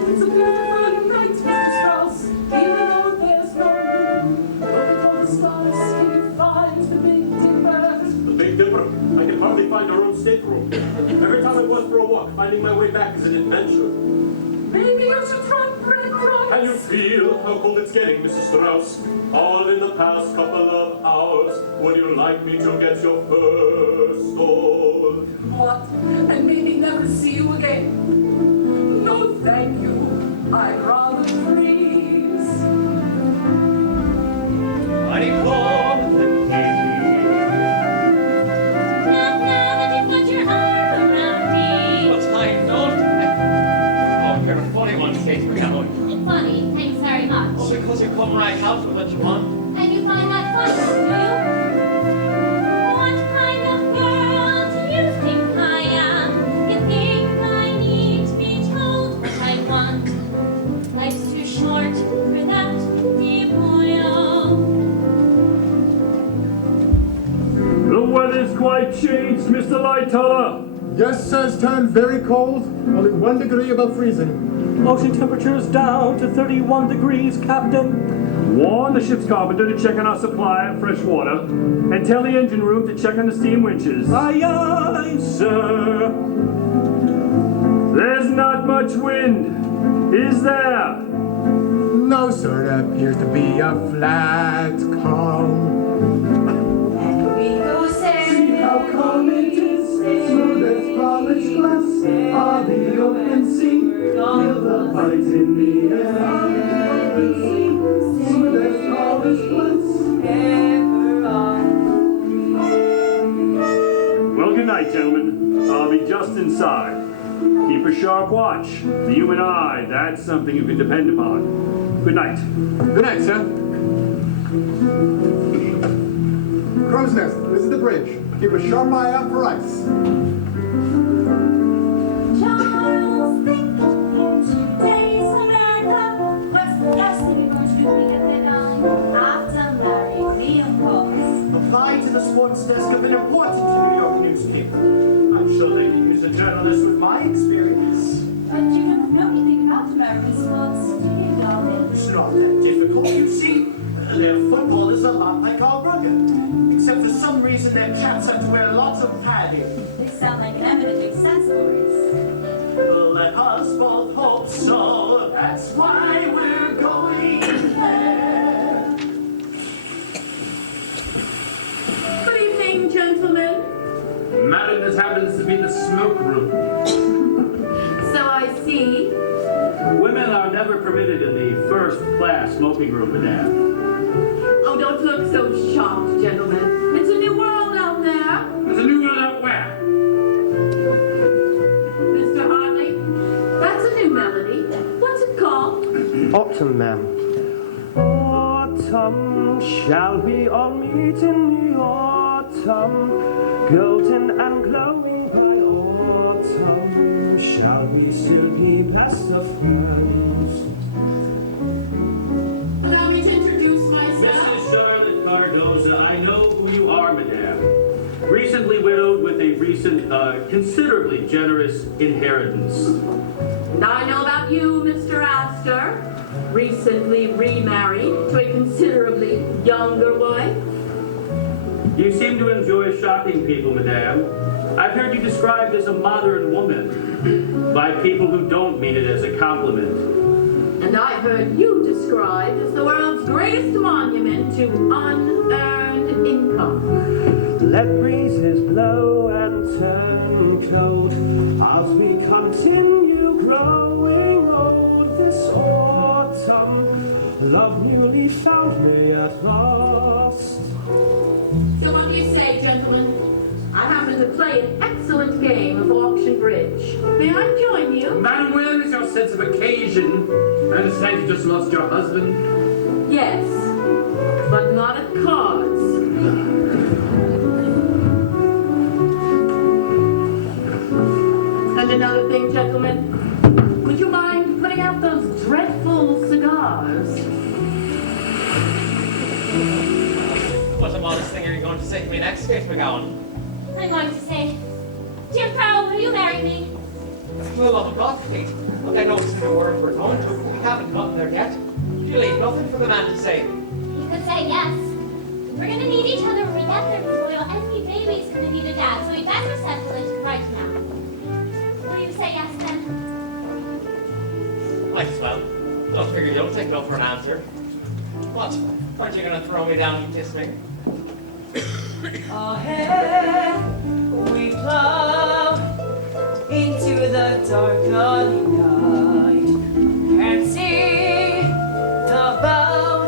It's a beautiful night, Mr. Strauss. Even though there's no moon, looking for the stars, can you find the Big Dipper? The Big Dipper. I can hardly find our own stateroom. Every time I go for a walk, finding my way back is an adventure. Maybe you should try breadcrumbs. Can you feel how cold it's getting, Mrs. Strauss? All in the past couple of hours. Would you like me to get your first stole? What? And maybe never see you again? No, thank you. I'd rather freeze. Mighty Bob the King. Not now that you've got your arm around me. What's mine? Don't. Oh, you're a funny one, Kate McCallum. Funny, thanks very much. Well, because you come right out with what you want. And you find that funny, do you? What kind of girl do you think I am? You think I need to be told what I want? Life's too short for that, dear boy-o. The weather's quite changed, Mr. Lightoller. Yes, sir, it's turned very cold. Only 1 degree above freezing. Ocean temperature's down to 31 degrees, Captain. Warn the ship's carpenter to check on our supply of fresh water, and tell the engine room to check on the steam winches. Aye, aye, sir. There's not much wind, is there? No, sir, it appears to be a flat calm. We go sailing. How calm it is, smooth as polished glass, on the open sea, feel the bite in the air. Well, good night, gentlemen. I'll be just inside. Keep a sharp watch. The human eye, that's something you can depend upon. Good night. Good night, sir. Crow's Nest, this is the bridge. Keep a sharp eye out for ice. Charles, think in today's America, what's the last thing you're going to do when you get there, darling? After marry me, of course. Apply to the sports desk of an important New York newspaper. I'm sure they can use a journalist with my experience. But you don't know anything about American sports, do you, darling? It's not that difficult. You see, their football is a lot like our Brugge. Except for some reason their chaps have to wear lots of padding. They sound like an eminently sensible race. Let us both hope so. That's why we're going there. Good evening, gentlemen. Madam, this happens to be the smoke room. So I see. Women are never permitted in the first-class smoking room, madame. Oh, don't look so shocked, gentlemen. It's a new world out there. There's a new one out where? Mr. Hartley, that's a new melody. What's it called? Autumn, ma'am. Autumn shall we all meet in the autumn, golden and glowing by autumn, shall we still be best of friends? Allow me to introduce myself. Mrs. Charlotte Cardoza, I know who you are, madame. Recently widowed with a recent, considerably generous inheritance. And I know about you, Mr. Astor. Recently remarried to a considerably younger wife. You seem to enjoy shocking people, madame. I've heard you described as a modern woman by people who don't mean it as a compliment. And I heard you described as the world's greatest monument to unearned income. Let breezes blow and turn cold as we continue growing old this autumn. Love newly found me at last. So what do you say, gentlemen? I happen to play an excellent game of auction bridge. May I join you? Madam, where is your sense of occasion? I understand you just lost your husband. Yes, but not at cards. And another thing, gentlemen, would you mind putting out those dreadful cigars? What a modest thing are you going to say to me next, Kate McGowan? I'm going to say, Jim Farrell, will you marry me? For the love of God, Kate. Look, I know it's the word we're going to, but we haven't gotten there yet. You leave nothing for the man to say. You could say yes. We're going to need each other when we get there, because every baby's going to need a dad, so we better settle it right now. Will you say yes then? Might as well. Don't figure you'll take no for an answer. What? Aren't you going to throw me down and kiss me? Ahead we plow into the dark early night and see the bow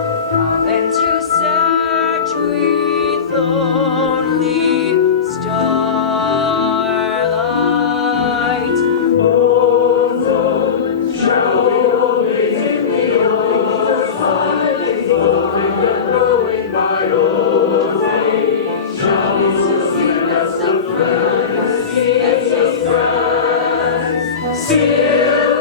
and to search with only starlight. Oh, shall we go in the old silent glory and growing by old day? Shall we still sing us of friends, still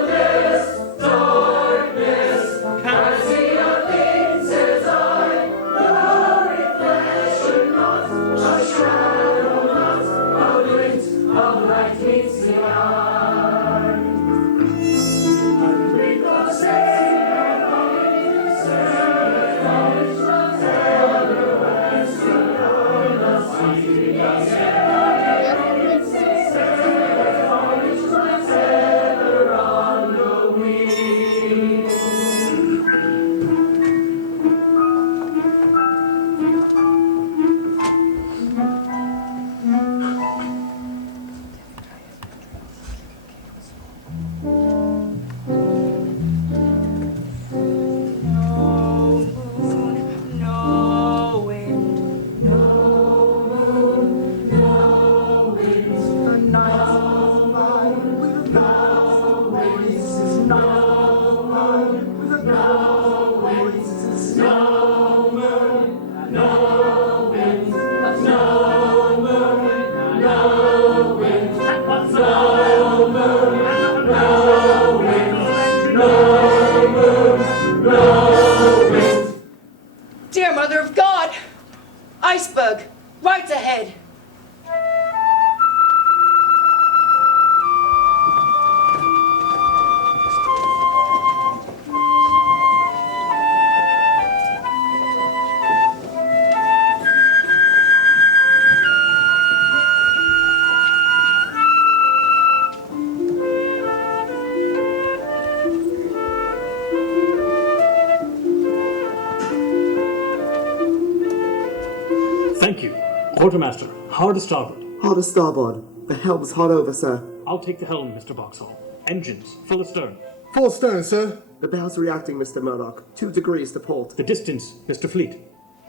Quartermaster, hard to starboard. Hard to starboard. The helm's hard over, sir. I'll take the helm, Mr. Boxhall. Engines, full astern. Full stern, sir. The bow's reacting, Mr. Murdoch. 2 degrees to port. The distance, Mr. Fleet.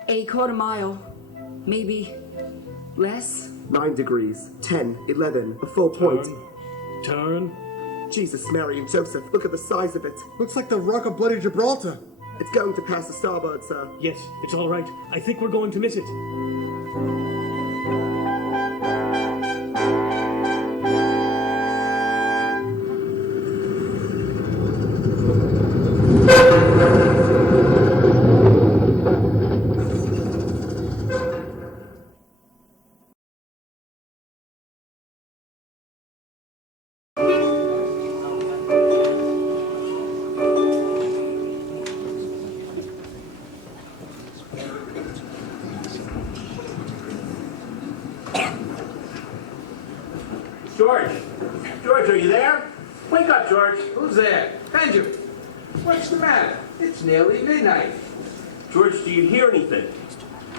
A quarter mile. Maybe less. 9 degrees. 10, 11. A full point. Turn. Jesus, Mary and Joseph, look at the size of it. Looks like the Rock of Bloody Gibraltar. It's going to pass the starboard, sir. Yes, it's all right. I think we're going to miss it. George, are you there? Wake up, George. Who's there? Benjamin. What's the matter? It's nearly midnight. George, do you hear anything?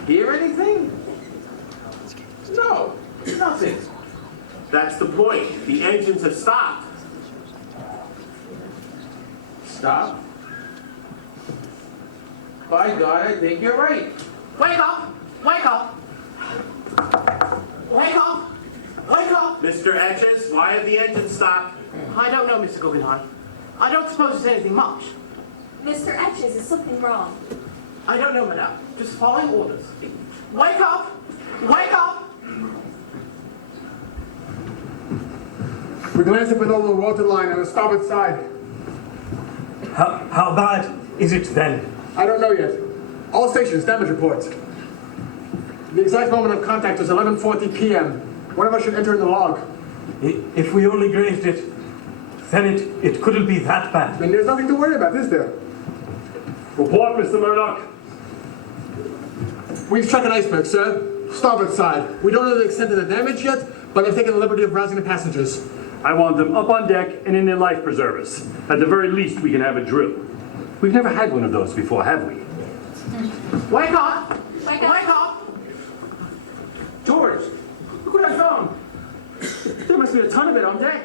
Hear anything? No, nothing. That's the point. The engines have stopped. Stop? By God, I think you're right. Wake up! Wake up! Wake up! Wake up! Mr. Etches, why have the engines stopped? I don't know, Mr. Guggenheim. I don't suppose it's anything much. Mr. Etches, is something wrong? I don't know, madame. Just following orders. Wake up! Wake up! We're glancing below the water line on the starboard side. How bad is it then? I don't know yet. All stations, damage reports. The exact moment of contact was 11:40 p.m. One of us should enter in the log. If we only grazed it, then it couldn't be that bad. And there's nothing to worry about, is there? Report, Mr. Murdoch. We've struck an iceberg, sir. Starboard side. We don't know the extent of the damage yet, but they've taken the liberty of rousing the passengers. I want them up on deck and in their life preservers. At the very least, we can have a drill. We've never had one of those before, have we? Wake up! Wake up. Wake up! George, look what I found. There must be a ton of it on deck.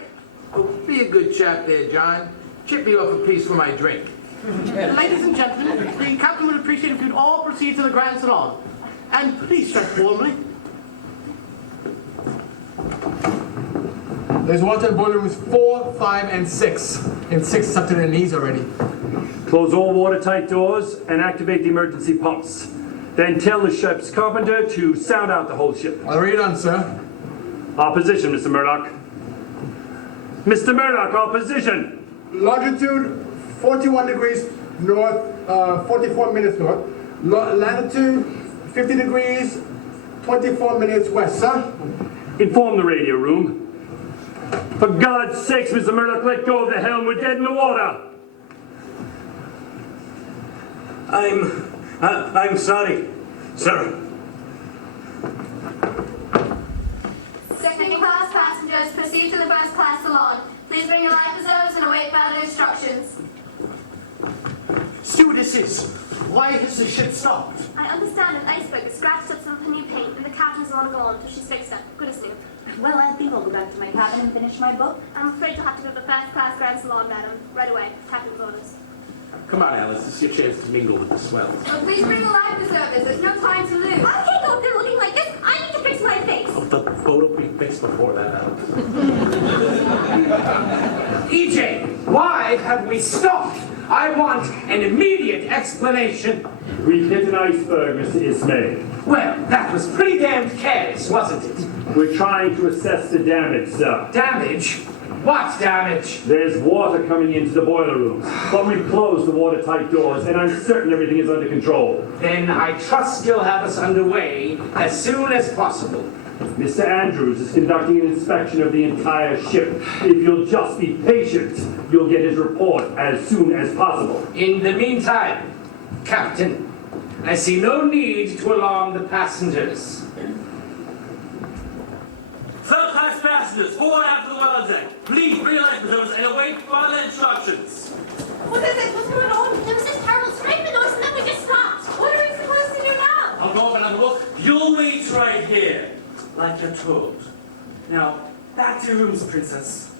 Oh, be a good chap there, John. Chip me off a piece for my drink. Ladies and gentlemen, the captain would appreciate if you'd all proceed to the Grand Salon. And please strike warmly. There's water in boiler rooms 4, 5, and 6. And 6 is up to their knees already. Close all watertight doors and activate the emergency pumps. Then tell the ship's carpenter to sound out the whole ship. Already done, sir. Our position, Mr. Murdoch. Mr. Murdoch, our position. Longitude 41 degrees north, 44 minutes north. Latitude 50 degrees, 24 minutes west, sir. Inform the radio room. For God's sakes, Mr. Murdoch, let go of the helm. We're dead in the water. I'm sorry, sir. Second class passengers, proceed to the first class salon. Please bring your life preservers and await further instructions. Stewardesses, why has the ship stopped? I understand an iceberg has scratched up some of her new paint and the captain's want to go on until she's fixed it. Good as new. Well, I think I'll go back to my cabin and finish my book. I'm afraid you'll have to go to the first class Grand Salon, madam. Right away. Captain's orders. Come on, Alice. This is your chance to mingle with the swells. Oh, please bring the life preservers. There's no time to lose. I can't go up there looking like this. I need to fix my face. Oh, the boat will be fixed before that, Alice. EJ, why have we stopped? I want an immediate explanation. We've hit an iceberg, Mr. Ismay. Well, that was pretty damned careless, wasn't it? We're trying to assess the damage, sir. Damage? What damage? There's water coming into the boiler rooms, but we've closed the watertight doors, and I'm certain everything is under control. Then I trust you'll have us underway as soon as possible. Mr. Andrews is conducting an inspection of the entire ship. If you'll just be patient, you'll get his report as soon as possible. In the meantime, Captain, I see no need to alarm the passengers. Third class passengers, forward after the well deck. Please bring your life preservers and await further instructions. What is it? What's going on? There was this terrible scraping noise and then we just stopped. What are we supposed to do now? I'll go up and have a look. You'll wait right here. like you're told. Now, back to your rooms, princess.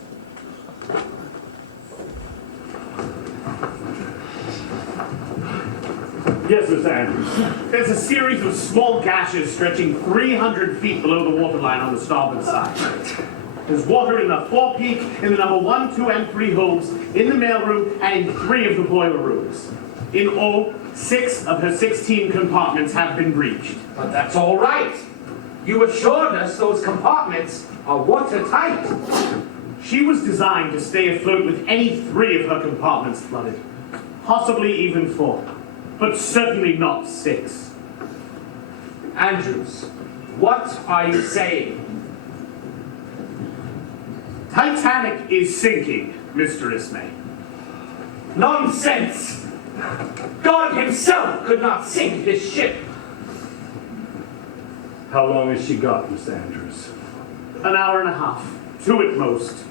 Yes, Mr. Andrews. There's a series of small gashes stretching 300 feet below the waterline on the starboard side. There's water in the forepeak, in the number 1, 2, and 3 holds, in the mailroom, and in 3 of the boiler rooms. In all, 6 of her 16 compartments have been breached. But that's all right. You assured us those compartments are watertight. She was designed to stay afloat with any 3 of her compartments flooded. Possibly even 4. But certainly not 6. Andrews, what are you saying? Titanic is sinking, Mr. Ismay. Nonsense! God himself could not sink this ship. How long has she got, Mr. Andrews? An hour and a half. 2 at most.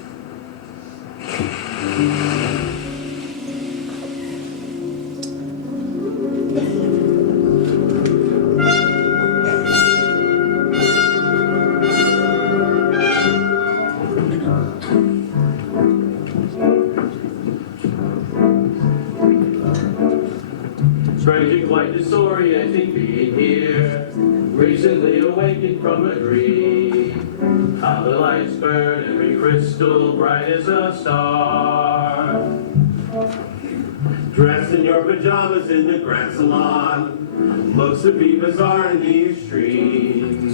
Strange and quite disorienting being here, recently awakened from a dream. How the lights burn, every crystal bright as a star. Dressed in your pajamas in the Grand Salon, looks to be bizarre in the extreme.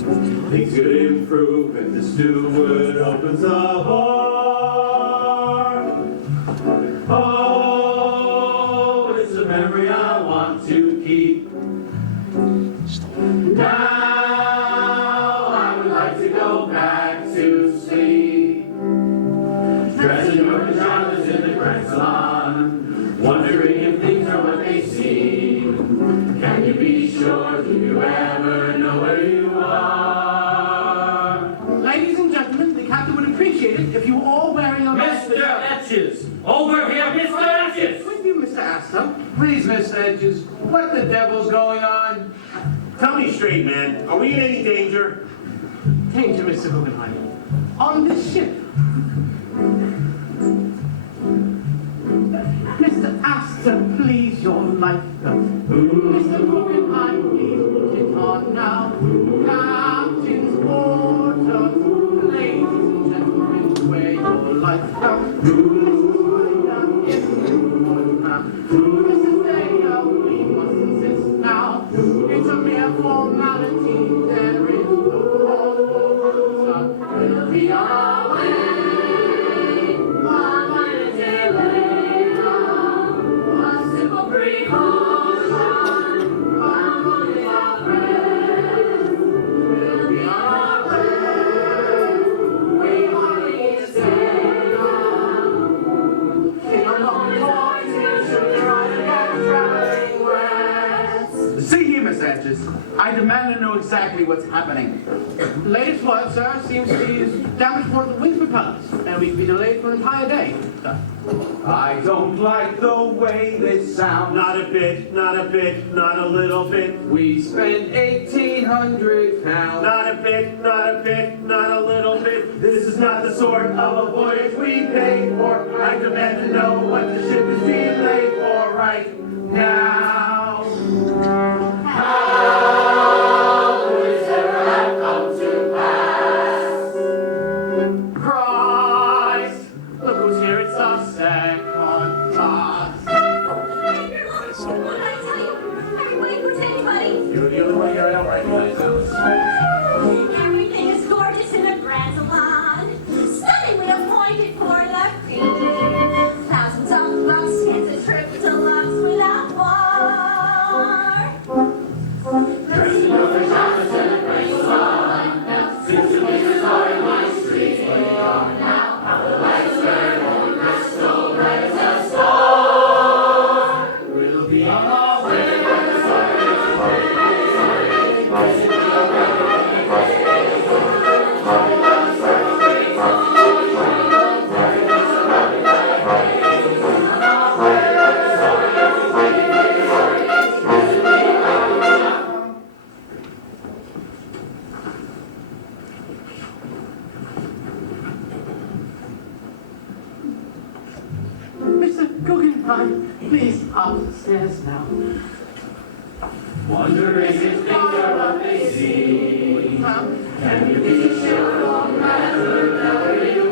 Things could improve if the steward opens a bar. Oh, it's a memory I want to keep. Now I would like to go back to sleep. Dressed in your pajamas in the Grand Salon, wondering if things are what they seem. Can you be sure? Do you ever know where you are? Ladies and gentlemen, the captain would appreciate it if you were all wearing your Mr. Etches! Over here, Mr. Etches! With you, Mr. Astor. Please, Mr. Etches, what the devil's going on? Tell me straight, man. Are we in any danger? Came to Mr. Guggenheim. On this ship. Mr. Astor, please, your life. Mr. Guggenheim, please put it on now. Captain's orders. Ladies and gentlemen, wear your life down. Mr. Sayer, we must insist now. It's a mere formality. There is no cause for concern. We'll be on our way. One minute delay now. A simple precaution. One is our friend. We'll be on our way. We hardly need to say now. In a long voice, should try to get traveling west. See here, Miss Etches. I demand to know exactly what's happening. Latest word, sir, seems to be damage to one of the wing propellers, and we can be delayed for an entire day, sir. I don't like the way this sounds. Not a bit, not a bit, not a little bit. We spent 1,800 pounds. Not a bit, not a bit, not a little bit. This is not the sort of a voyage we paid for. I demand to know what the ship is delayed for right now. How would this ever have come to pass? Christ! Look who's here, it's our second class. What did I tell you? Everybody who's anybody. You're the only one here I don't recognize. Everything is gorgeous in the Grand Salon. Stunningly appointed for the queen. Thousands of bucks, it's a trip to Lux without war. Dressed in your pajamas in the Grand Salon, seems to be bizarre in my street. Now, how the lights burn, and the crystal bright as a star. Please, upstairs now. Wondering if things are what they seem. Can you be sure no matter where you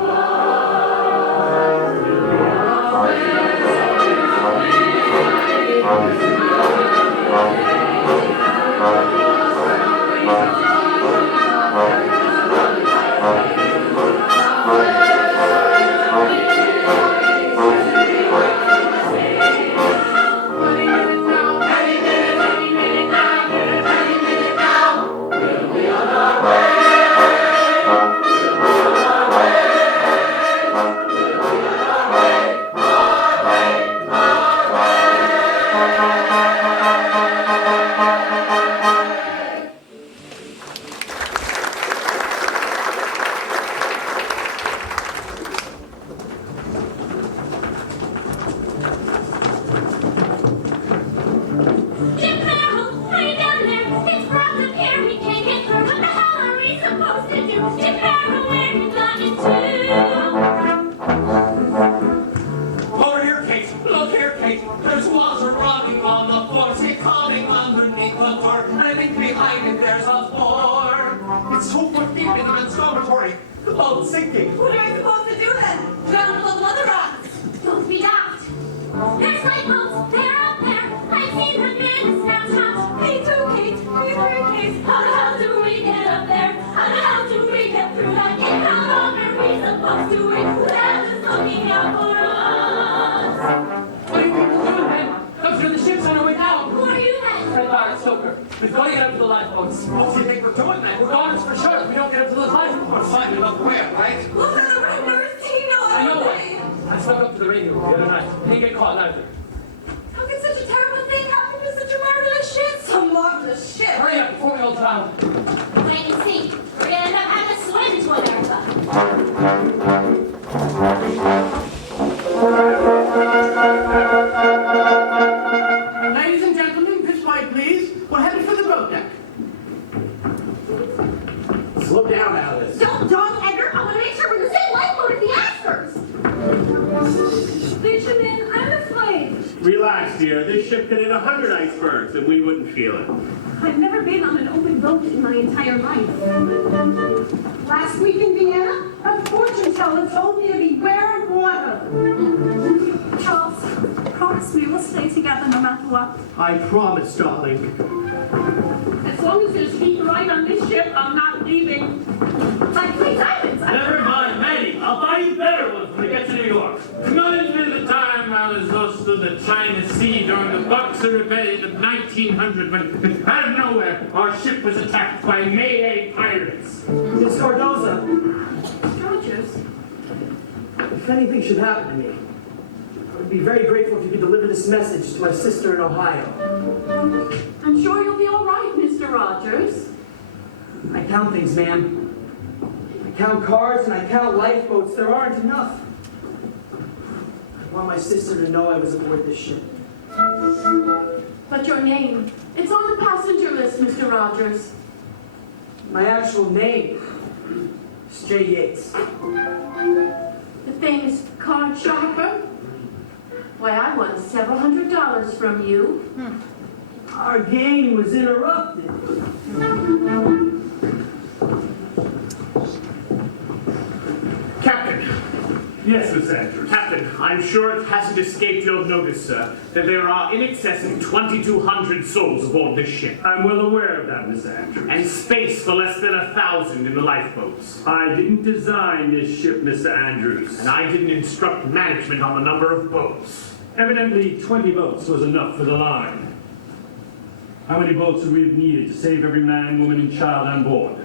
We've got to get up to the lifeboats. What do you think we're doing, man? We're gone for sure. If we don't get up to the lifeboats. We're finding enough where, right? Look at the red nurse, Tino! I know what. I spoke up to the radio the other night. Didn't get caught neither. How can such a terrible thing happen to such a marvelous ship? Some marvelous ship! Hurry up before we all drown. Wait and see. We're gonna end up having to swim to America. Ladies and gentlemen, this way, please. We're headed for the boat deck. Slow down, Alice. Don't, Edgar. I want to make sure we're the same lifeboat as the Astors. Fisherman, I'm afraid. Relax, dear. This ship could hit 100 icebergs and we wouldn't feel it. I've never been on an open boat in my entire life. Last week in Vienna, a fortune teller told me to beware of water. Charles, promise we will stay together no matter what. I promise, darling. As long as there's heat right on this ship, I'm not leaving. Like 3 diamonds. Never mind, Maddie. I'll buy you better ones when we get to New York. Reminds me of the time I was lost in the China Sea during the Boxer Rebellion of 1900 when, out of nowhere, our ship was attacked by Malay pirates. Miss Cardoza, Rogers. if anything should happen to me, I would be very grateful if you could deliver this message to my sister in Ohio. I'm sure you'll be all right, Mr. Rogers. I count things, ma'am. I count cars and I count lifeboats. There aren't enough. I want my sister to know I was aboard this ship. But your name, it's on the passenger list, Mr. Rogers. My actual name is Jay Yates. The famous card sharper? Why, I won several $100s from you. Our game was interrupted. Captain. Yes, Miss Andrews. Captain, I'm sure it hasn't escaped your notice, sir, that there are in excess of 2,200 souls aboard this ship. I'm well aware of that, Miss Andrews. And space for less than 1,000 in the lifeboats. I didn't design this ship, Mr. Andrews. And I didn't instruct management on the number of boats. Evidently, 20 boats was enough for the line. How many boats would we have needed to save every man, woman, and child on board?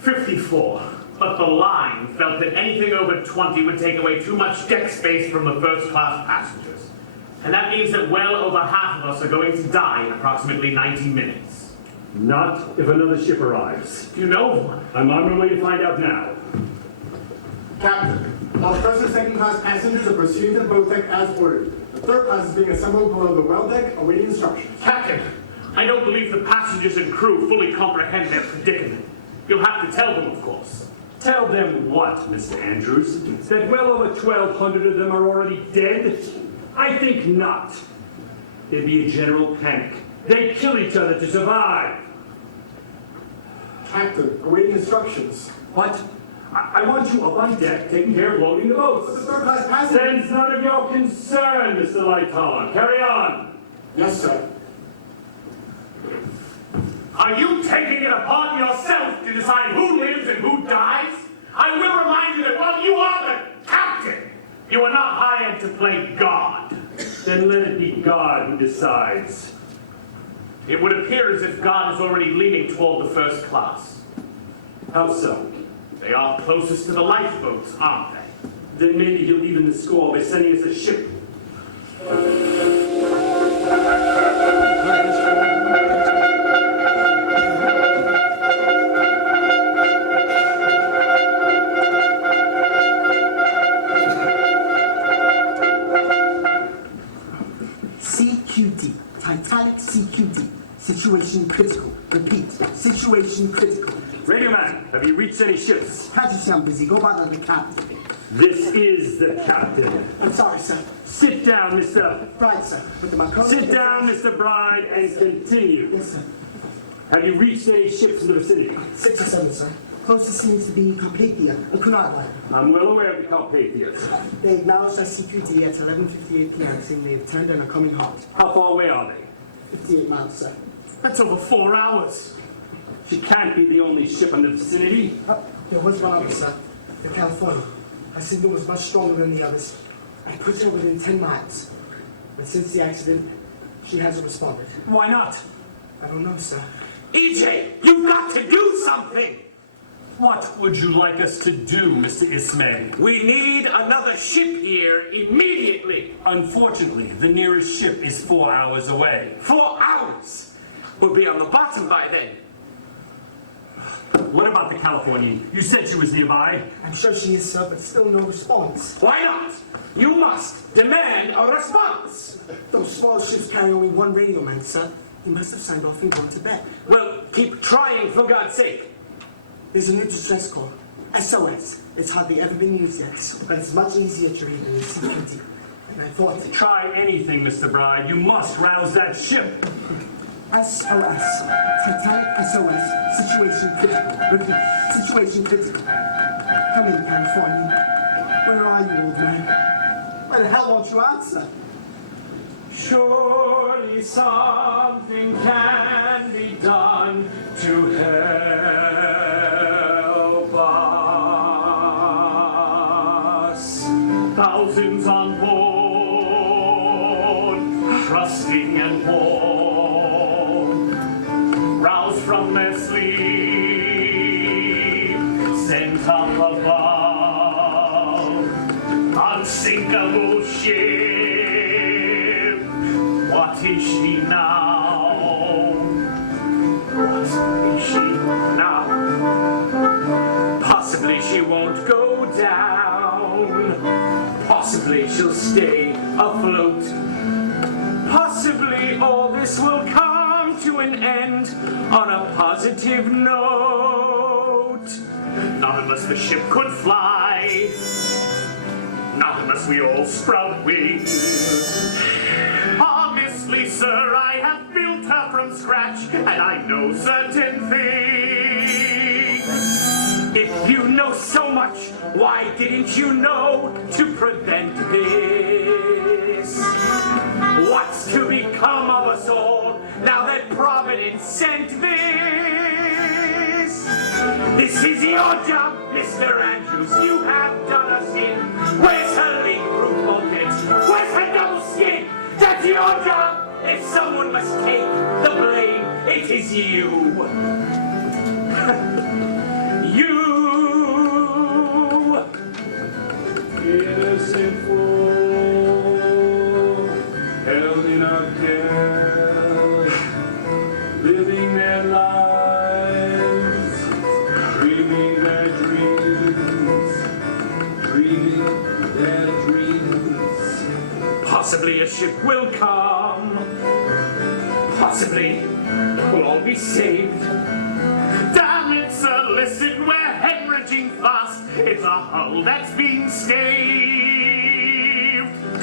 54. But the line felt that anything over 20 would take away too much deck space from the first-class passengers. And that means that well over half of us are going to die in approximately 90 minutes. Not if another ship arrives. You know one. I'm on my way to find out now. Captain, all first and second class passengers are proceeding to the boat deck as ordered. The third class is being assembled below the well deck, awaiting instructions. Captain, I don't believe the passengers and crew fully comprehend their predicament. You'll have to tell them, of course. Tell them what, Mr. Andrews? That well over 1,200 of them are already dead? I think not. There'd be a general panic. They'd kill each other to survive. Captain, awaiting instructions. What? I want you up on deck taking care of loading the boats. But the third-class passenger... Then it's none of your concern, Mr. Lightoller. Carry on. Yes, sir. Are you taking it upon yourself to decide who lives and who dies? I will remind you that while you are the captain, you are not hired to play God. Then let it be God who decides. It would appear as if God is already leaning toward the first class. How so? They are closest to the lifeboats, aren't they? Then maybe he'll even the score by sending us a ship. CQD, Titanic CQD, situation critical. Repeat, situation critical. Radio man, have you reached any ships? Patrick, I'm busy. Go by the captain. This is the captain. I'm sorry, sir. Sit down, Mr. Right, sir. With the Macron. Sit down, Mr. Bride, and continue. Yes, sir. Have you reached any ships in the vicinity? 6 or 7, sir. Closest seems to be Carpathia, a Cunard line. I'm well aware of the Carpathians. They acknowledged our CQD at 11:58 p.m., saying they have turned and are coming hot. How far away are they? 58 miles, sir. That's over 4 hours. She can't be the only ship in the vicinity. There was one other, sir. The California. Our signal was much stronger than the others. I put her within 10 miles. But since the accident, she hasn't responded. Why not? I don't know, sir. EJ, you've got to do something! What would you like us to do, Mr. Ismay? We need another ship here immediately. Unfortunately, the nearest ship is 4 hours away. 4 hours? We'll be on the bottom by then. What about the Californian? You said she was nearby. I'm sure she is, sir, but still no response. Why not? You must demand a response. Those small ships carry only one radio man, sir. He must have signed off and gone to bed. Well, keep trying for God's sake. There's a new distress call. SOS. It's hardly ever been used yet, but it's much easier to read than the CPD. And I thought... Try anything, Mr. Bride. You must rouse that ship. SOS. Titanic SOS. Situation critical. Repeat. Situation critical. Come in, California. Where are you, old man? Why the hell won't you answer? Surely something can be done to help us. Thousands on board, trusting and warm, roused from their sleep, sent up above, unsinkable ship. What is she now? What is she now? Possibly she won't go down. Possibly she'll stay afloat. Possibly all this will come to an end on a positive note. Not unless the ship could fly. Not unless we all sprout wings. Honestly, sir, I have built her from scratch, and I know certain things. If you know so much, why didn't you know to prevent this? What's to become of us all now that Providence sent this? This is your job, Mr. Andrews. You have done us in. Where's her leak-proof bulkhead? Where's her double skin? That's your job. If someone must take the blame, it is you. You. Innocent fool, held in a care, living their lives, dreaming their dreams, dreaming their dreams. Possibly a ship will come. Possibly we'll all be saved. Damn it, sir, listen, we're hemorrhaging fast. It's a hull that's being staved.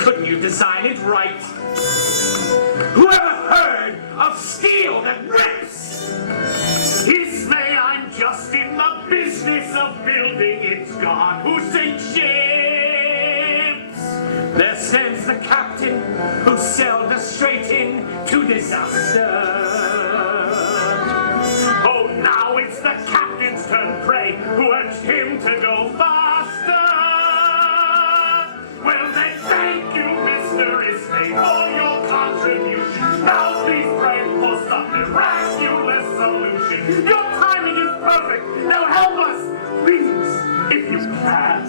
Couldn't you design it right? Whoever heard of steel that rips? Ismay, I'm just in the business of building. It's God who sinks ships. There stands the captain who sailed us straight in to disaster. Oh, now it's the captain's turn, pray, who urged him to go faster. Well, then thank you, Mr. Ismay, for your contribution. Now please pray for some miraculous solution. Your timing is perfect. Now help us, please, if you can.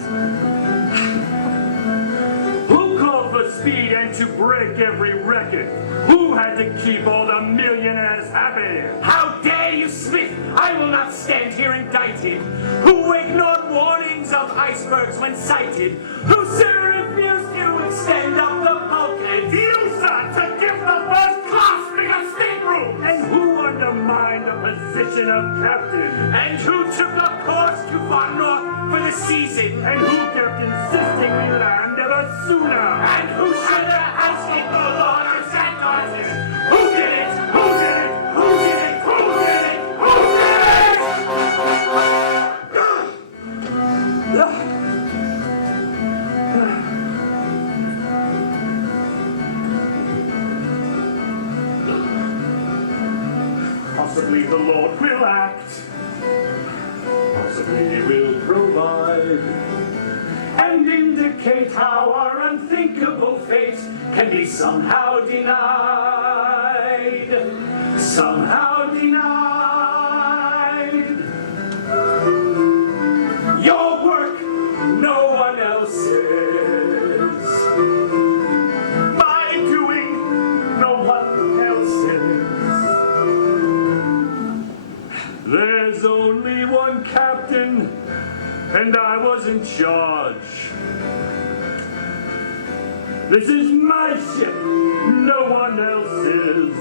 Who called for speed and to break every record? Who had to keep all the millionaires happy? How dare you, Smith? I will not stand here indicted. Who ignored warnings of icebergs when sighted? Who sir refused to extend up the bulkhead? You, sir, to give the first class bigger stateroom! And who undermined the position of captain? And who took a course too far north for the season? And who kept insisting we land ever sooner? And who should have ousted the Lord of Antarctica? Who did it? Who did it? Who did it? Who did it? Who Possibly the Lord will act. Possibly he will provide. and indicate how our unthinkable fate can be somehow denied. Somehow denied. Your work, no one else's. My doing, no one else's. There's only one captain, and I was in charge. This is my ship, no one else's.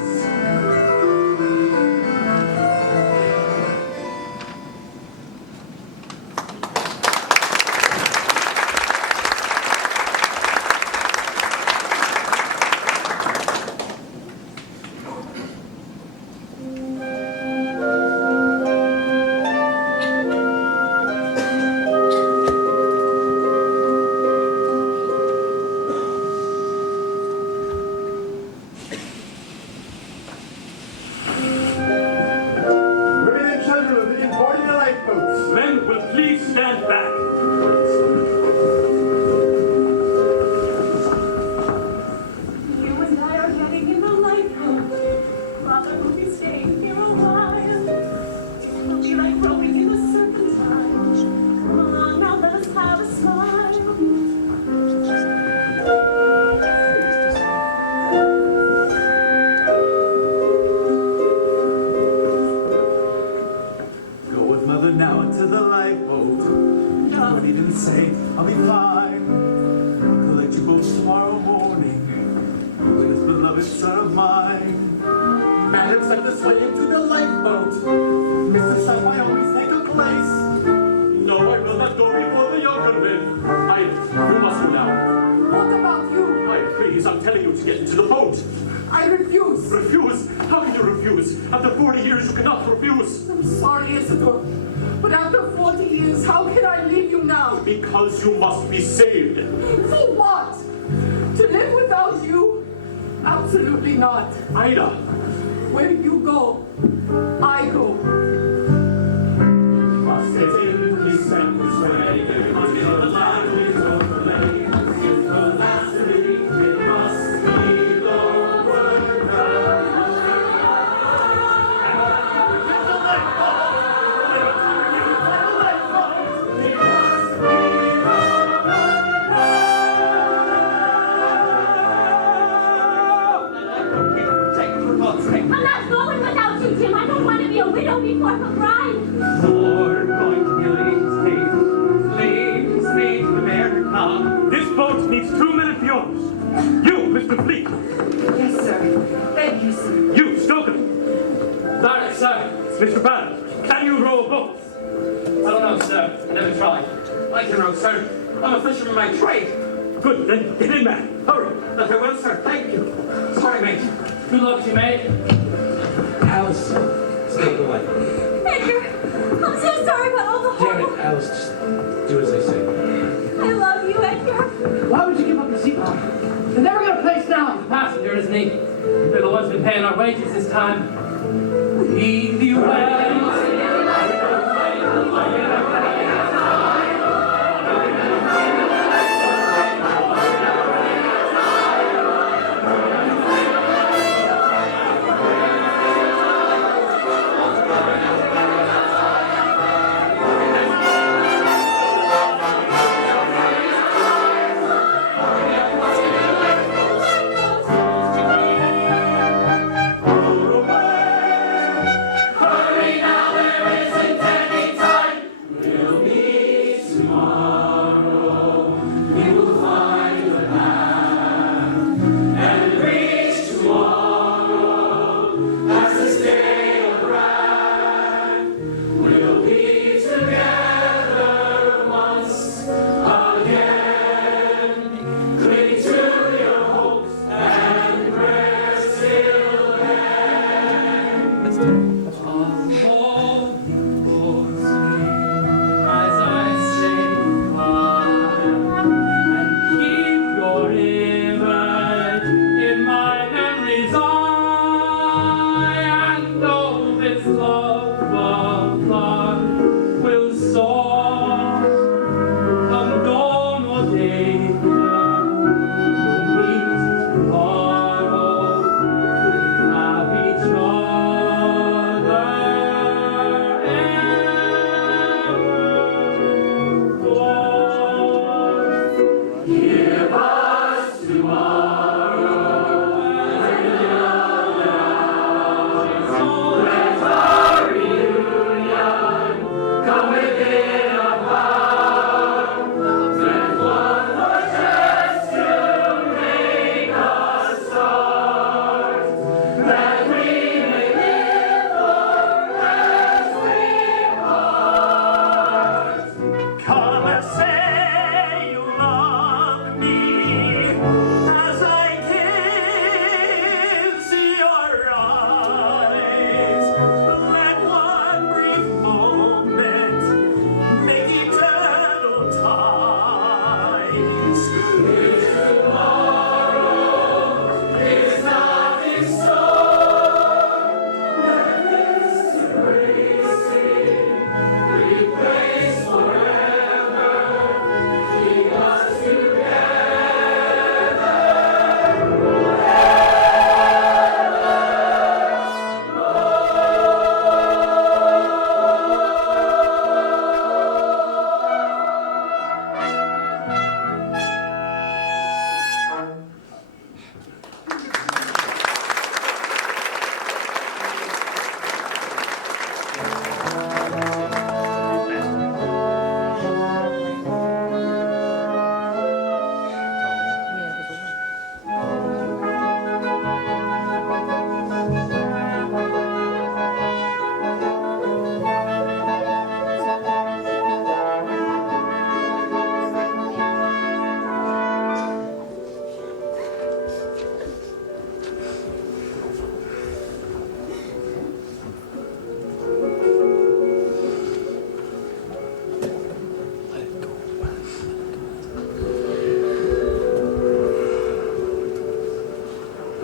Men will please stand back. You and I are heading in the lifeboat. Father will be staying here a while. It will be like rowing in the serpentine. Come along now, let us have a smile. Go with mother now into the lifeboat. But he didn't say, I'll be fine. Collect you boats tomorrow morning. With this beloved son of mine. Madam sent us way into the lifeboat. Mr. Sam, I always take a place. No, I will not go before the younger men. You must go now. What about you? Please, I'm telling you to get into the boat. I refuse. Refuse? How can you refuse? After 40 years, you cannot refuse. I'm sorry, Isidore. But after 40 years, how can I leave you now? Because you must be saved. For what? To live without you? Absolutely not. Ida! Where you go, I go. I'm not going without you, Jim. I don't want to be a widow before her bride. We're going to be late, speed to America. This boat needs 2 men of yours. You, Mr. Fleet. Yes, sir. Thank you, sir. You, Stoker. Sorry, sir. Mr. Ballard, can you row a boat? I don't know, sir. Never tried. I can row, sir. I'm a fisherman by trade. Good. Then get in, man. Hurry. I will, sir. Thank you. Sorry, mate. Good luck to you, mate. Alice, stay away. Edgar, I'm so sorry about all the Damn horrible... it, Alice. Just do as I say. I love you, Edgar. Why would you give up the seat? They're never going to place down the passenger, isn't he? They're the ones been paying our wages this time. Leave you well.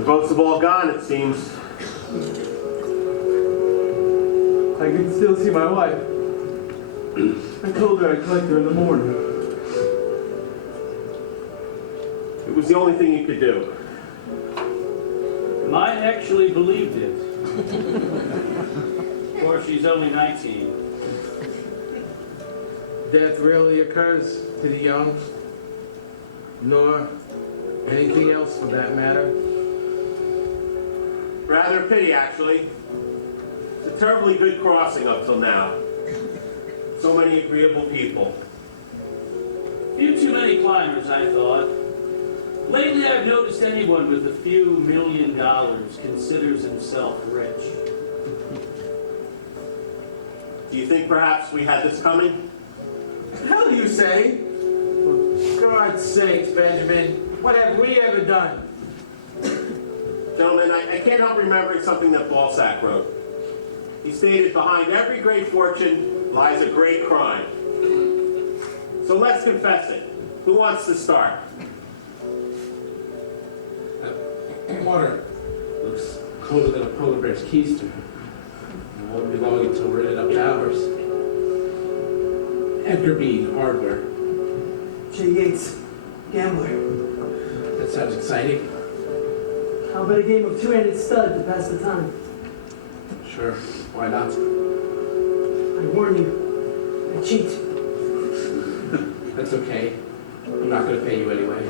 boats have all gone, it seems. I can still see my wife. I told her I'd collect her in the morning. It was the only thing you could do. Mine actually believed it. Of course, she's only 19. Death rarely occurs to the young, nor anything else for that matter. Rather a pity, actually. It's a terribly good crossing up till now. So many agreeable people. Few too many climbers, I thought. Lately, I've noticed anyone with a few $1 million considers himself rich. Do you think perhaps we had this coming? Hell, you say? Go God's sakes, Benjamin, what have we ever done? Gentlemen, I can't help remembering something that Balzac wrote. He stated, behind every great fortune lies a great crime. So let's confess it. Who wants to start? Water looks colder than a polar bear's keister. It won't be long until we're in it up to ours. Edgar Bean, hardware. Jay Yates, gambler. That sounds exciting. How about a game of two-handed stud to pass the time? Sure, why not? I warn you, I cheat. That's okay. I'm not going to pay you anyway.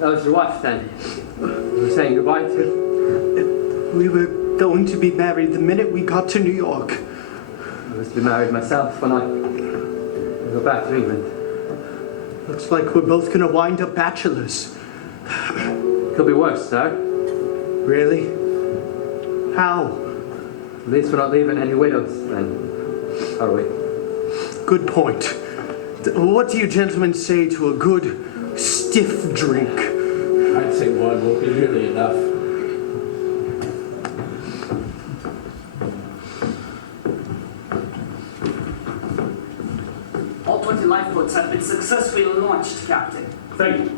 That was your wife, then? You were saying goodbye to? We were going to be married the minute we got to New York. I was to be married myself when I go back to England. Looks like we're both gonna wind up bachelors. Could be worse, sir. Really? How? At least we're not leaving any widows, then, are we? Good point. What do you gentlemen say to a good, stiff drink? I'd say one won't be nearly enough. All 20 lifeboats have been successfully launched, Captain. Thank you.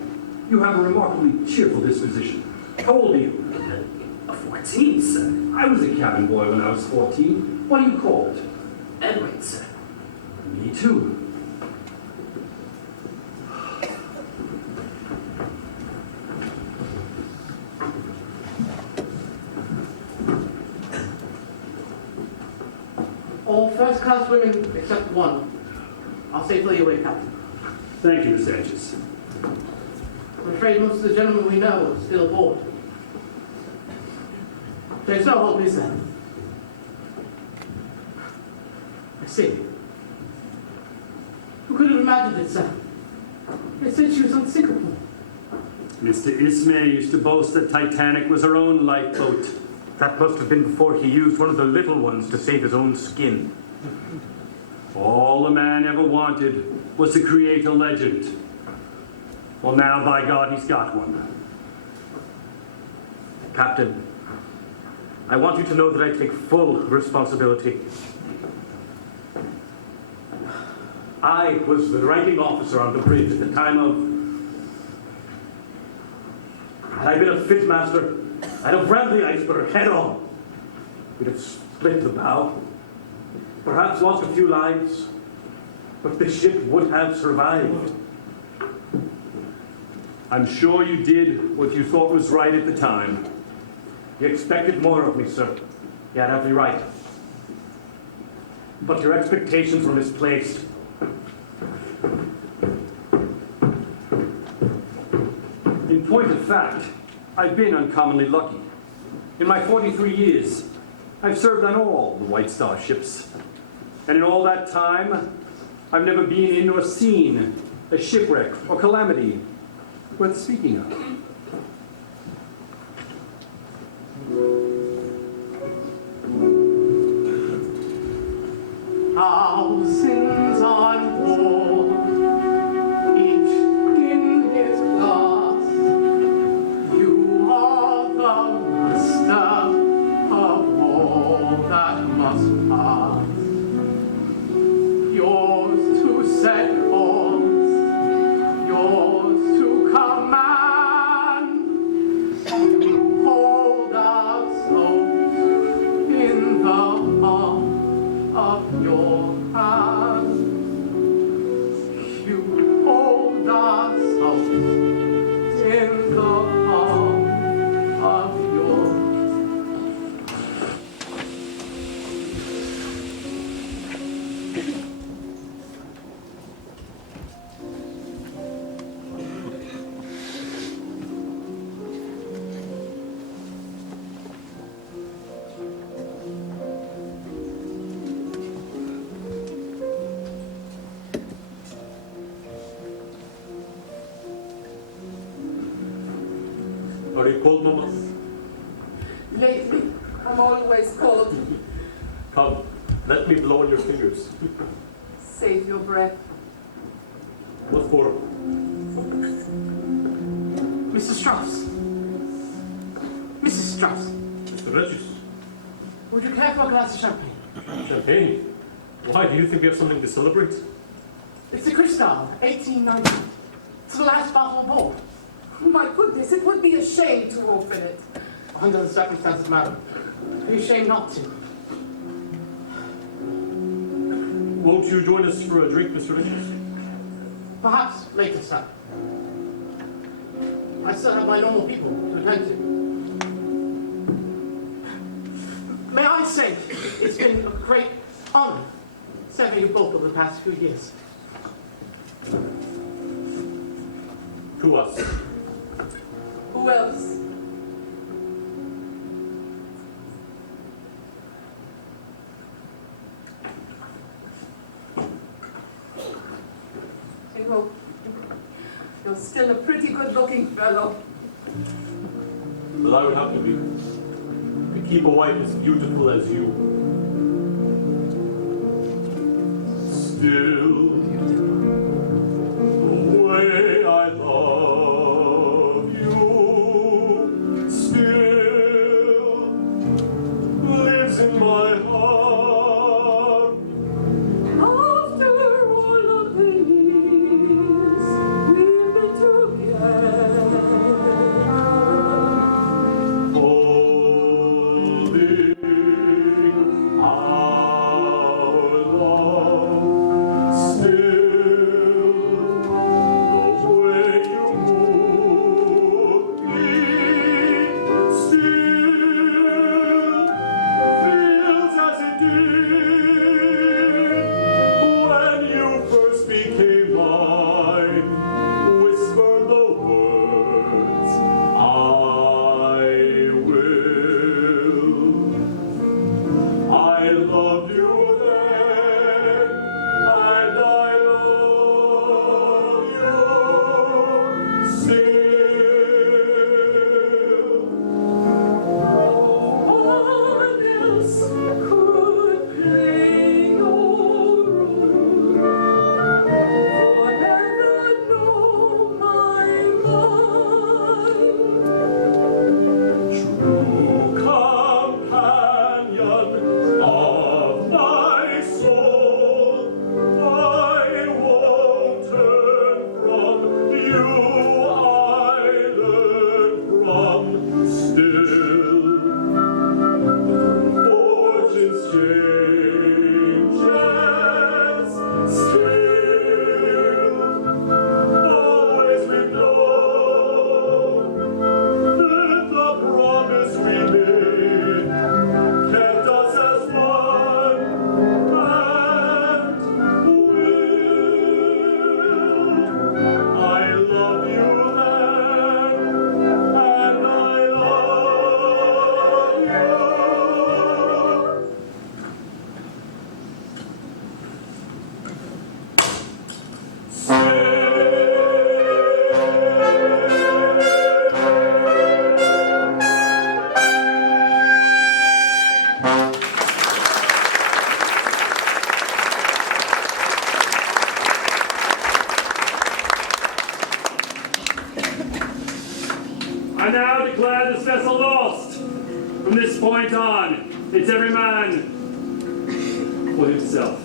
You have a remarkably cheerful disposition. How old are you? 14, sir. I was a cabin boy when I was 14. What are you called? Edward, sir. Me too. All first-class women except one. I'll safely away, Captain. Thank you, Miss Sanchez. I'm afraid most of the gentlemen we know are still aboard. There's no hope, is there? I see. Who could have imagined it, sir? They said she was unsinkable. Mr. Ismay used to boast that Titanic was her own lifeboat. That must have been before he used one of the little ones to save his own skin. All the man ever wanted was to create a legend. Well, now, by God, he's got one. Captain, I want you to know that I take full responsibility. I was the writing officer on the bridge at the time of... Had I been a fitmaster, I'd have rammed the iceberg head on. We'd have split the bow, perhaps lost a few lives, but the ship would have survived. I'm sure you did what you thought was right at the time. You expected more of me, sir. You had every right. But your expectations were misplaced. In point of fact, I've been uncommonly lucky. In my 43 years, I've served on all the White Star ships. And in all that time, I've never been in or seen a shipwreck or calamity worth speaking of. Thousands on board, each in his class. You are the master of all that must pass. Yours to set course, yours to command. You hold our souls in the palm of your hand. You hold our souls in the palm of your Are you cold, Mama? Lately, I'm always cold. Come, let me blow on your fingers. Save your breath. What for? Mr. Strauss. Mrs. Strauss. Mr. Regis. Would you care for a glass of champagne? Champagne? Why, do you think we have something to celebrate? It's the Cristal, 1890. It's the last bottle aboard. My goodness, it would be a shame to open it. Under the circumstances, madam, be ashamed not to. Won't you join us for a drink, Mr. Regis? Perhaps later, sir. I still have my normal people to attend to. May I say, it's been a great honor serving you both over the past few years. To us. Who else? You're still a pretty good-looking fellow. But I would have to be to keep a wife as beautiful as you. Still, the way I love you still lives in my heart. After all of the years we've been together, Holding our love still, the way you move me still feels as it did when you first became mine. Whisper the words, I will. I loved you then, and I love you still. no one else could play your role. Forever know my mind. True companion of my soul, I won't turn from you. I learn from still. Fortune's changes still. Always we've known that the promise we made kept us as one and will. I love you then, and I love you. I now declare this vessel lost. From this point on, it's every man for himself.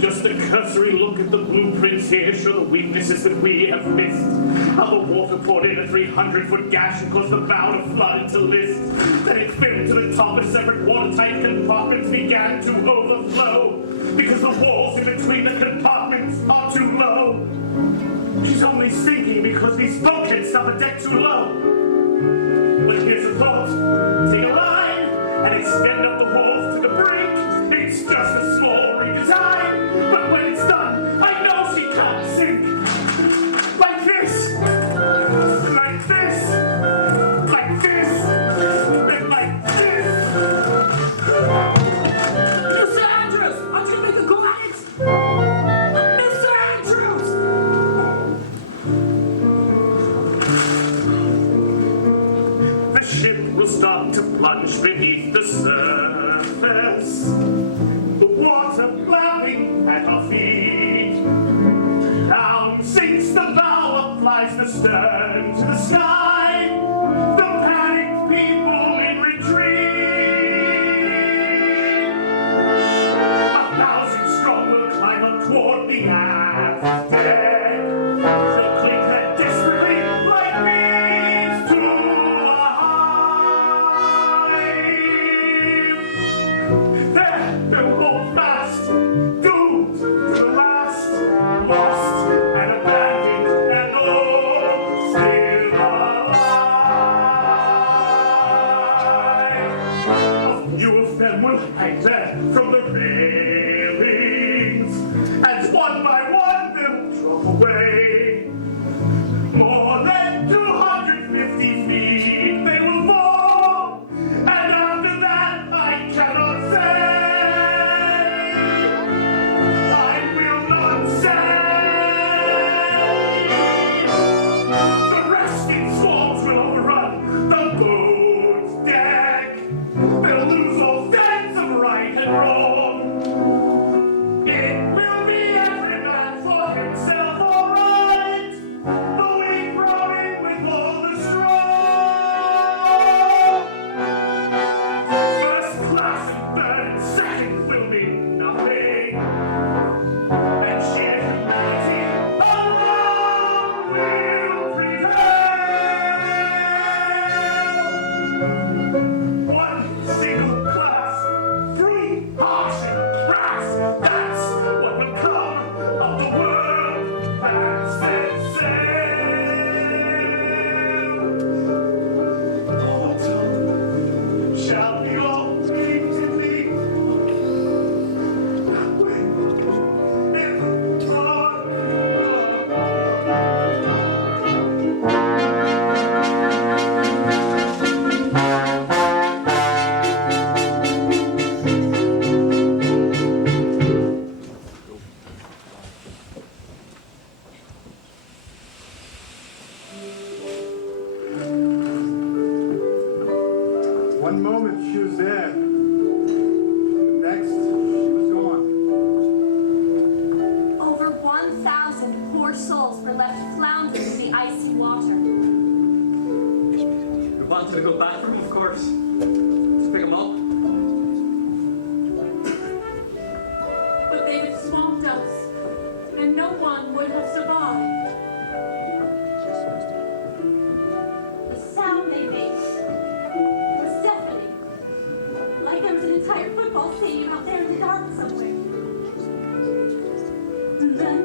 Just a cursory look at the blueprints here show the weaknesses that we have missed. How the water poured in a 300-foot gash and caused the bow to flood into list. Then it filled to the top and separate watertight compartments began to overflow. Because the walls in between the compartments are too low. She's only sinking because these bulkheads stop the deck too low. But here's a thought. Take a line and extend up the walls to the brink. It's just a small redesign. But when it's done, I know she can't sink. Like this. Like this. Like this. And like this. dead. She'll cling her desperately like bees to a hive. There, they'll hold fast, doomed to the last, lost and abandoned and all still alive. A few of them will hang there from the railings, as one by one they'll drop away. More than 250 feet they will fall, and after that I cannot say. I will not say. The resting swarms will overrun the boat's deck. They'll lose all sense of right and wrong. It will be every man for himself, all right. The weak rowing with all the strong. First class and third and second will be nothing. And sheer humanity alone will prevail. One single class, free, harsh, and crass. That's what will come of the world as set sail. Autumn shall be all green to me. One moment she was there, the next she was gone. Over 1,000 poor souls were left floundering in the icy water. We wanted to go back for them, of course. To pick them up. But they had swamped us, and no one would have survived. The sound they made was deafening. Like there was an entire football stadium out there in the dark somewhere. And then,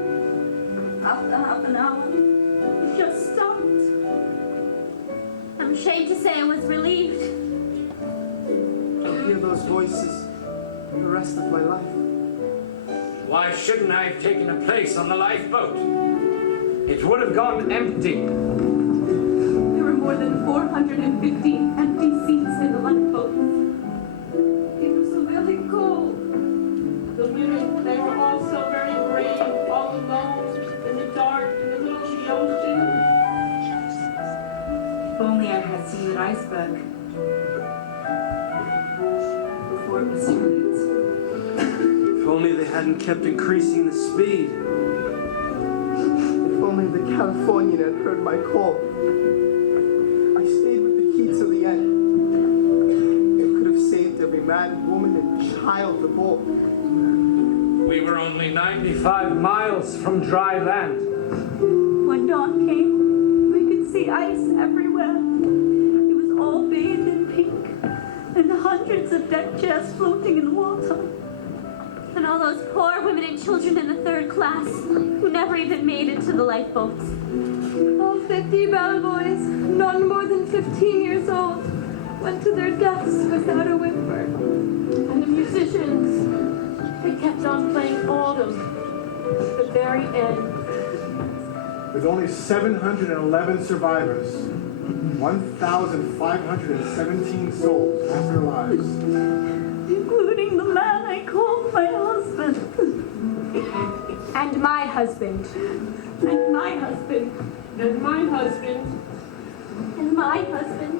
after half an hour, it just stopped. I'm ashamed to say I was relieved. I'll hear those voices the rest of my life. Why shouldn't I have taken a place on the lifeboat? It would have gone empty. There were more than 450 empty seats in the lifeboat. It was so very cold. The women, they were all so very brave, all alone, in the dark, in the middle of the ocean. If only I had seen that iceberg before it was too late. If only they hadn't kept increasing the speed. If only the Californian had heard my call. I stayed with the key till the end. It could have saved every man, woman, and child aboard. We were only 95 miles from dry land. When dawn came, we could see ice everywhere. It was all bathed in pink, and hundreds of deck chairs floating in the water. And all those poor women and children in the third class who never even made it to the lifeboats. All 50 bellboys, none more than 15 years old, went to their deaths without a whimper. And the musicians, they kept on playing Autumn to the very end. With only 711 survivors, 1,517 souls lost their lives. Including the man I called my husband. And my husband. And my husband. And my husband. And my husband.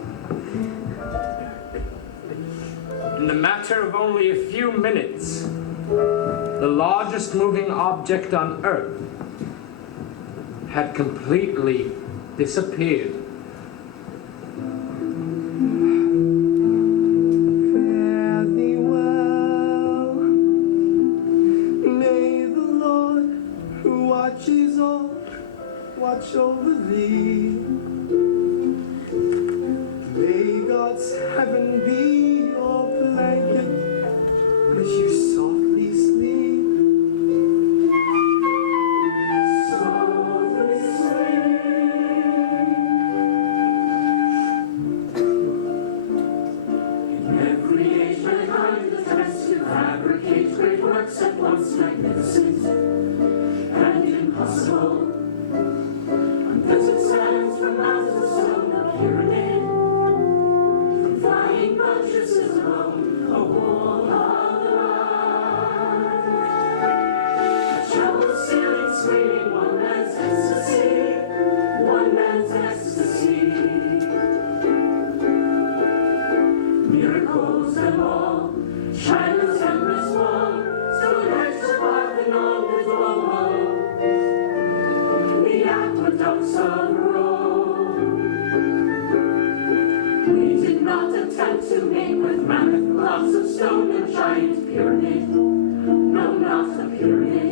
In the matter of only a few minutes, the largest moving object on Earth had completely disappeared. Fare thee well. May the Lord who watches watches all watch over thee. May God's heaven be your blanket as you softly sleep. Softly sleep. In every age mankind attempts to fabricate great works at once magnificent and impossible. On desert sands from mountains of stone, a pyramid. From flying buttresses alone, a wall of light. A travel ceiling screening one man's ecstasy, one man's ecstasy. Miracles them all, China's endless wall, Stonehenge to Parthenon, the Duomo. The aqueducts of Rome. We did not attempt to make with mammoth blocks of stone a giant pyramid. No, not a pyramid.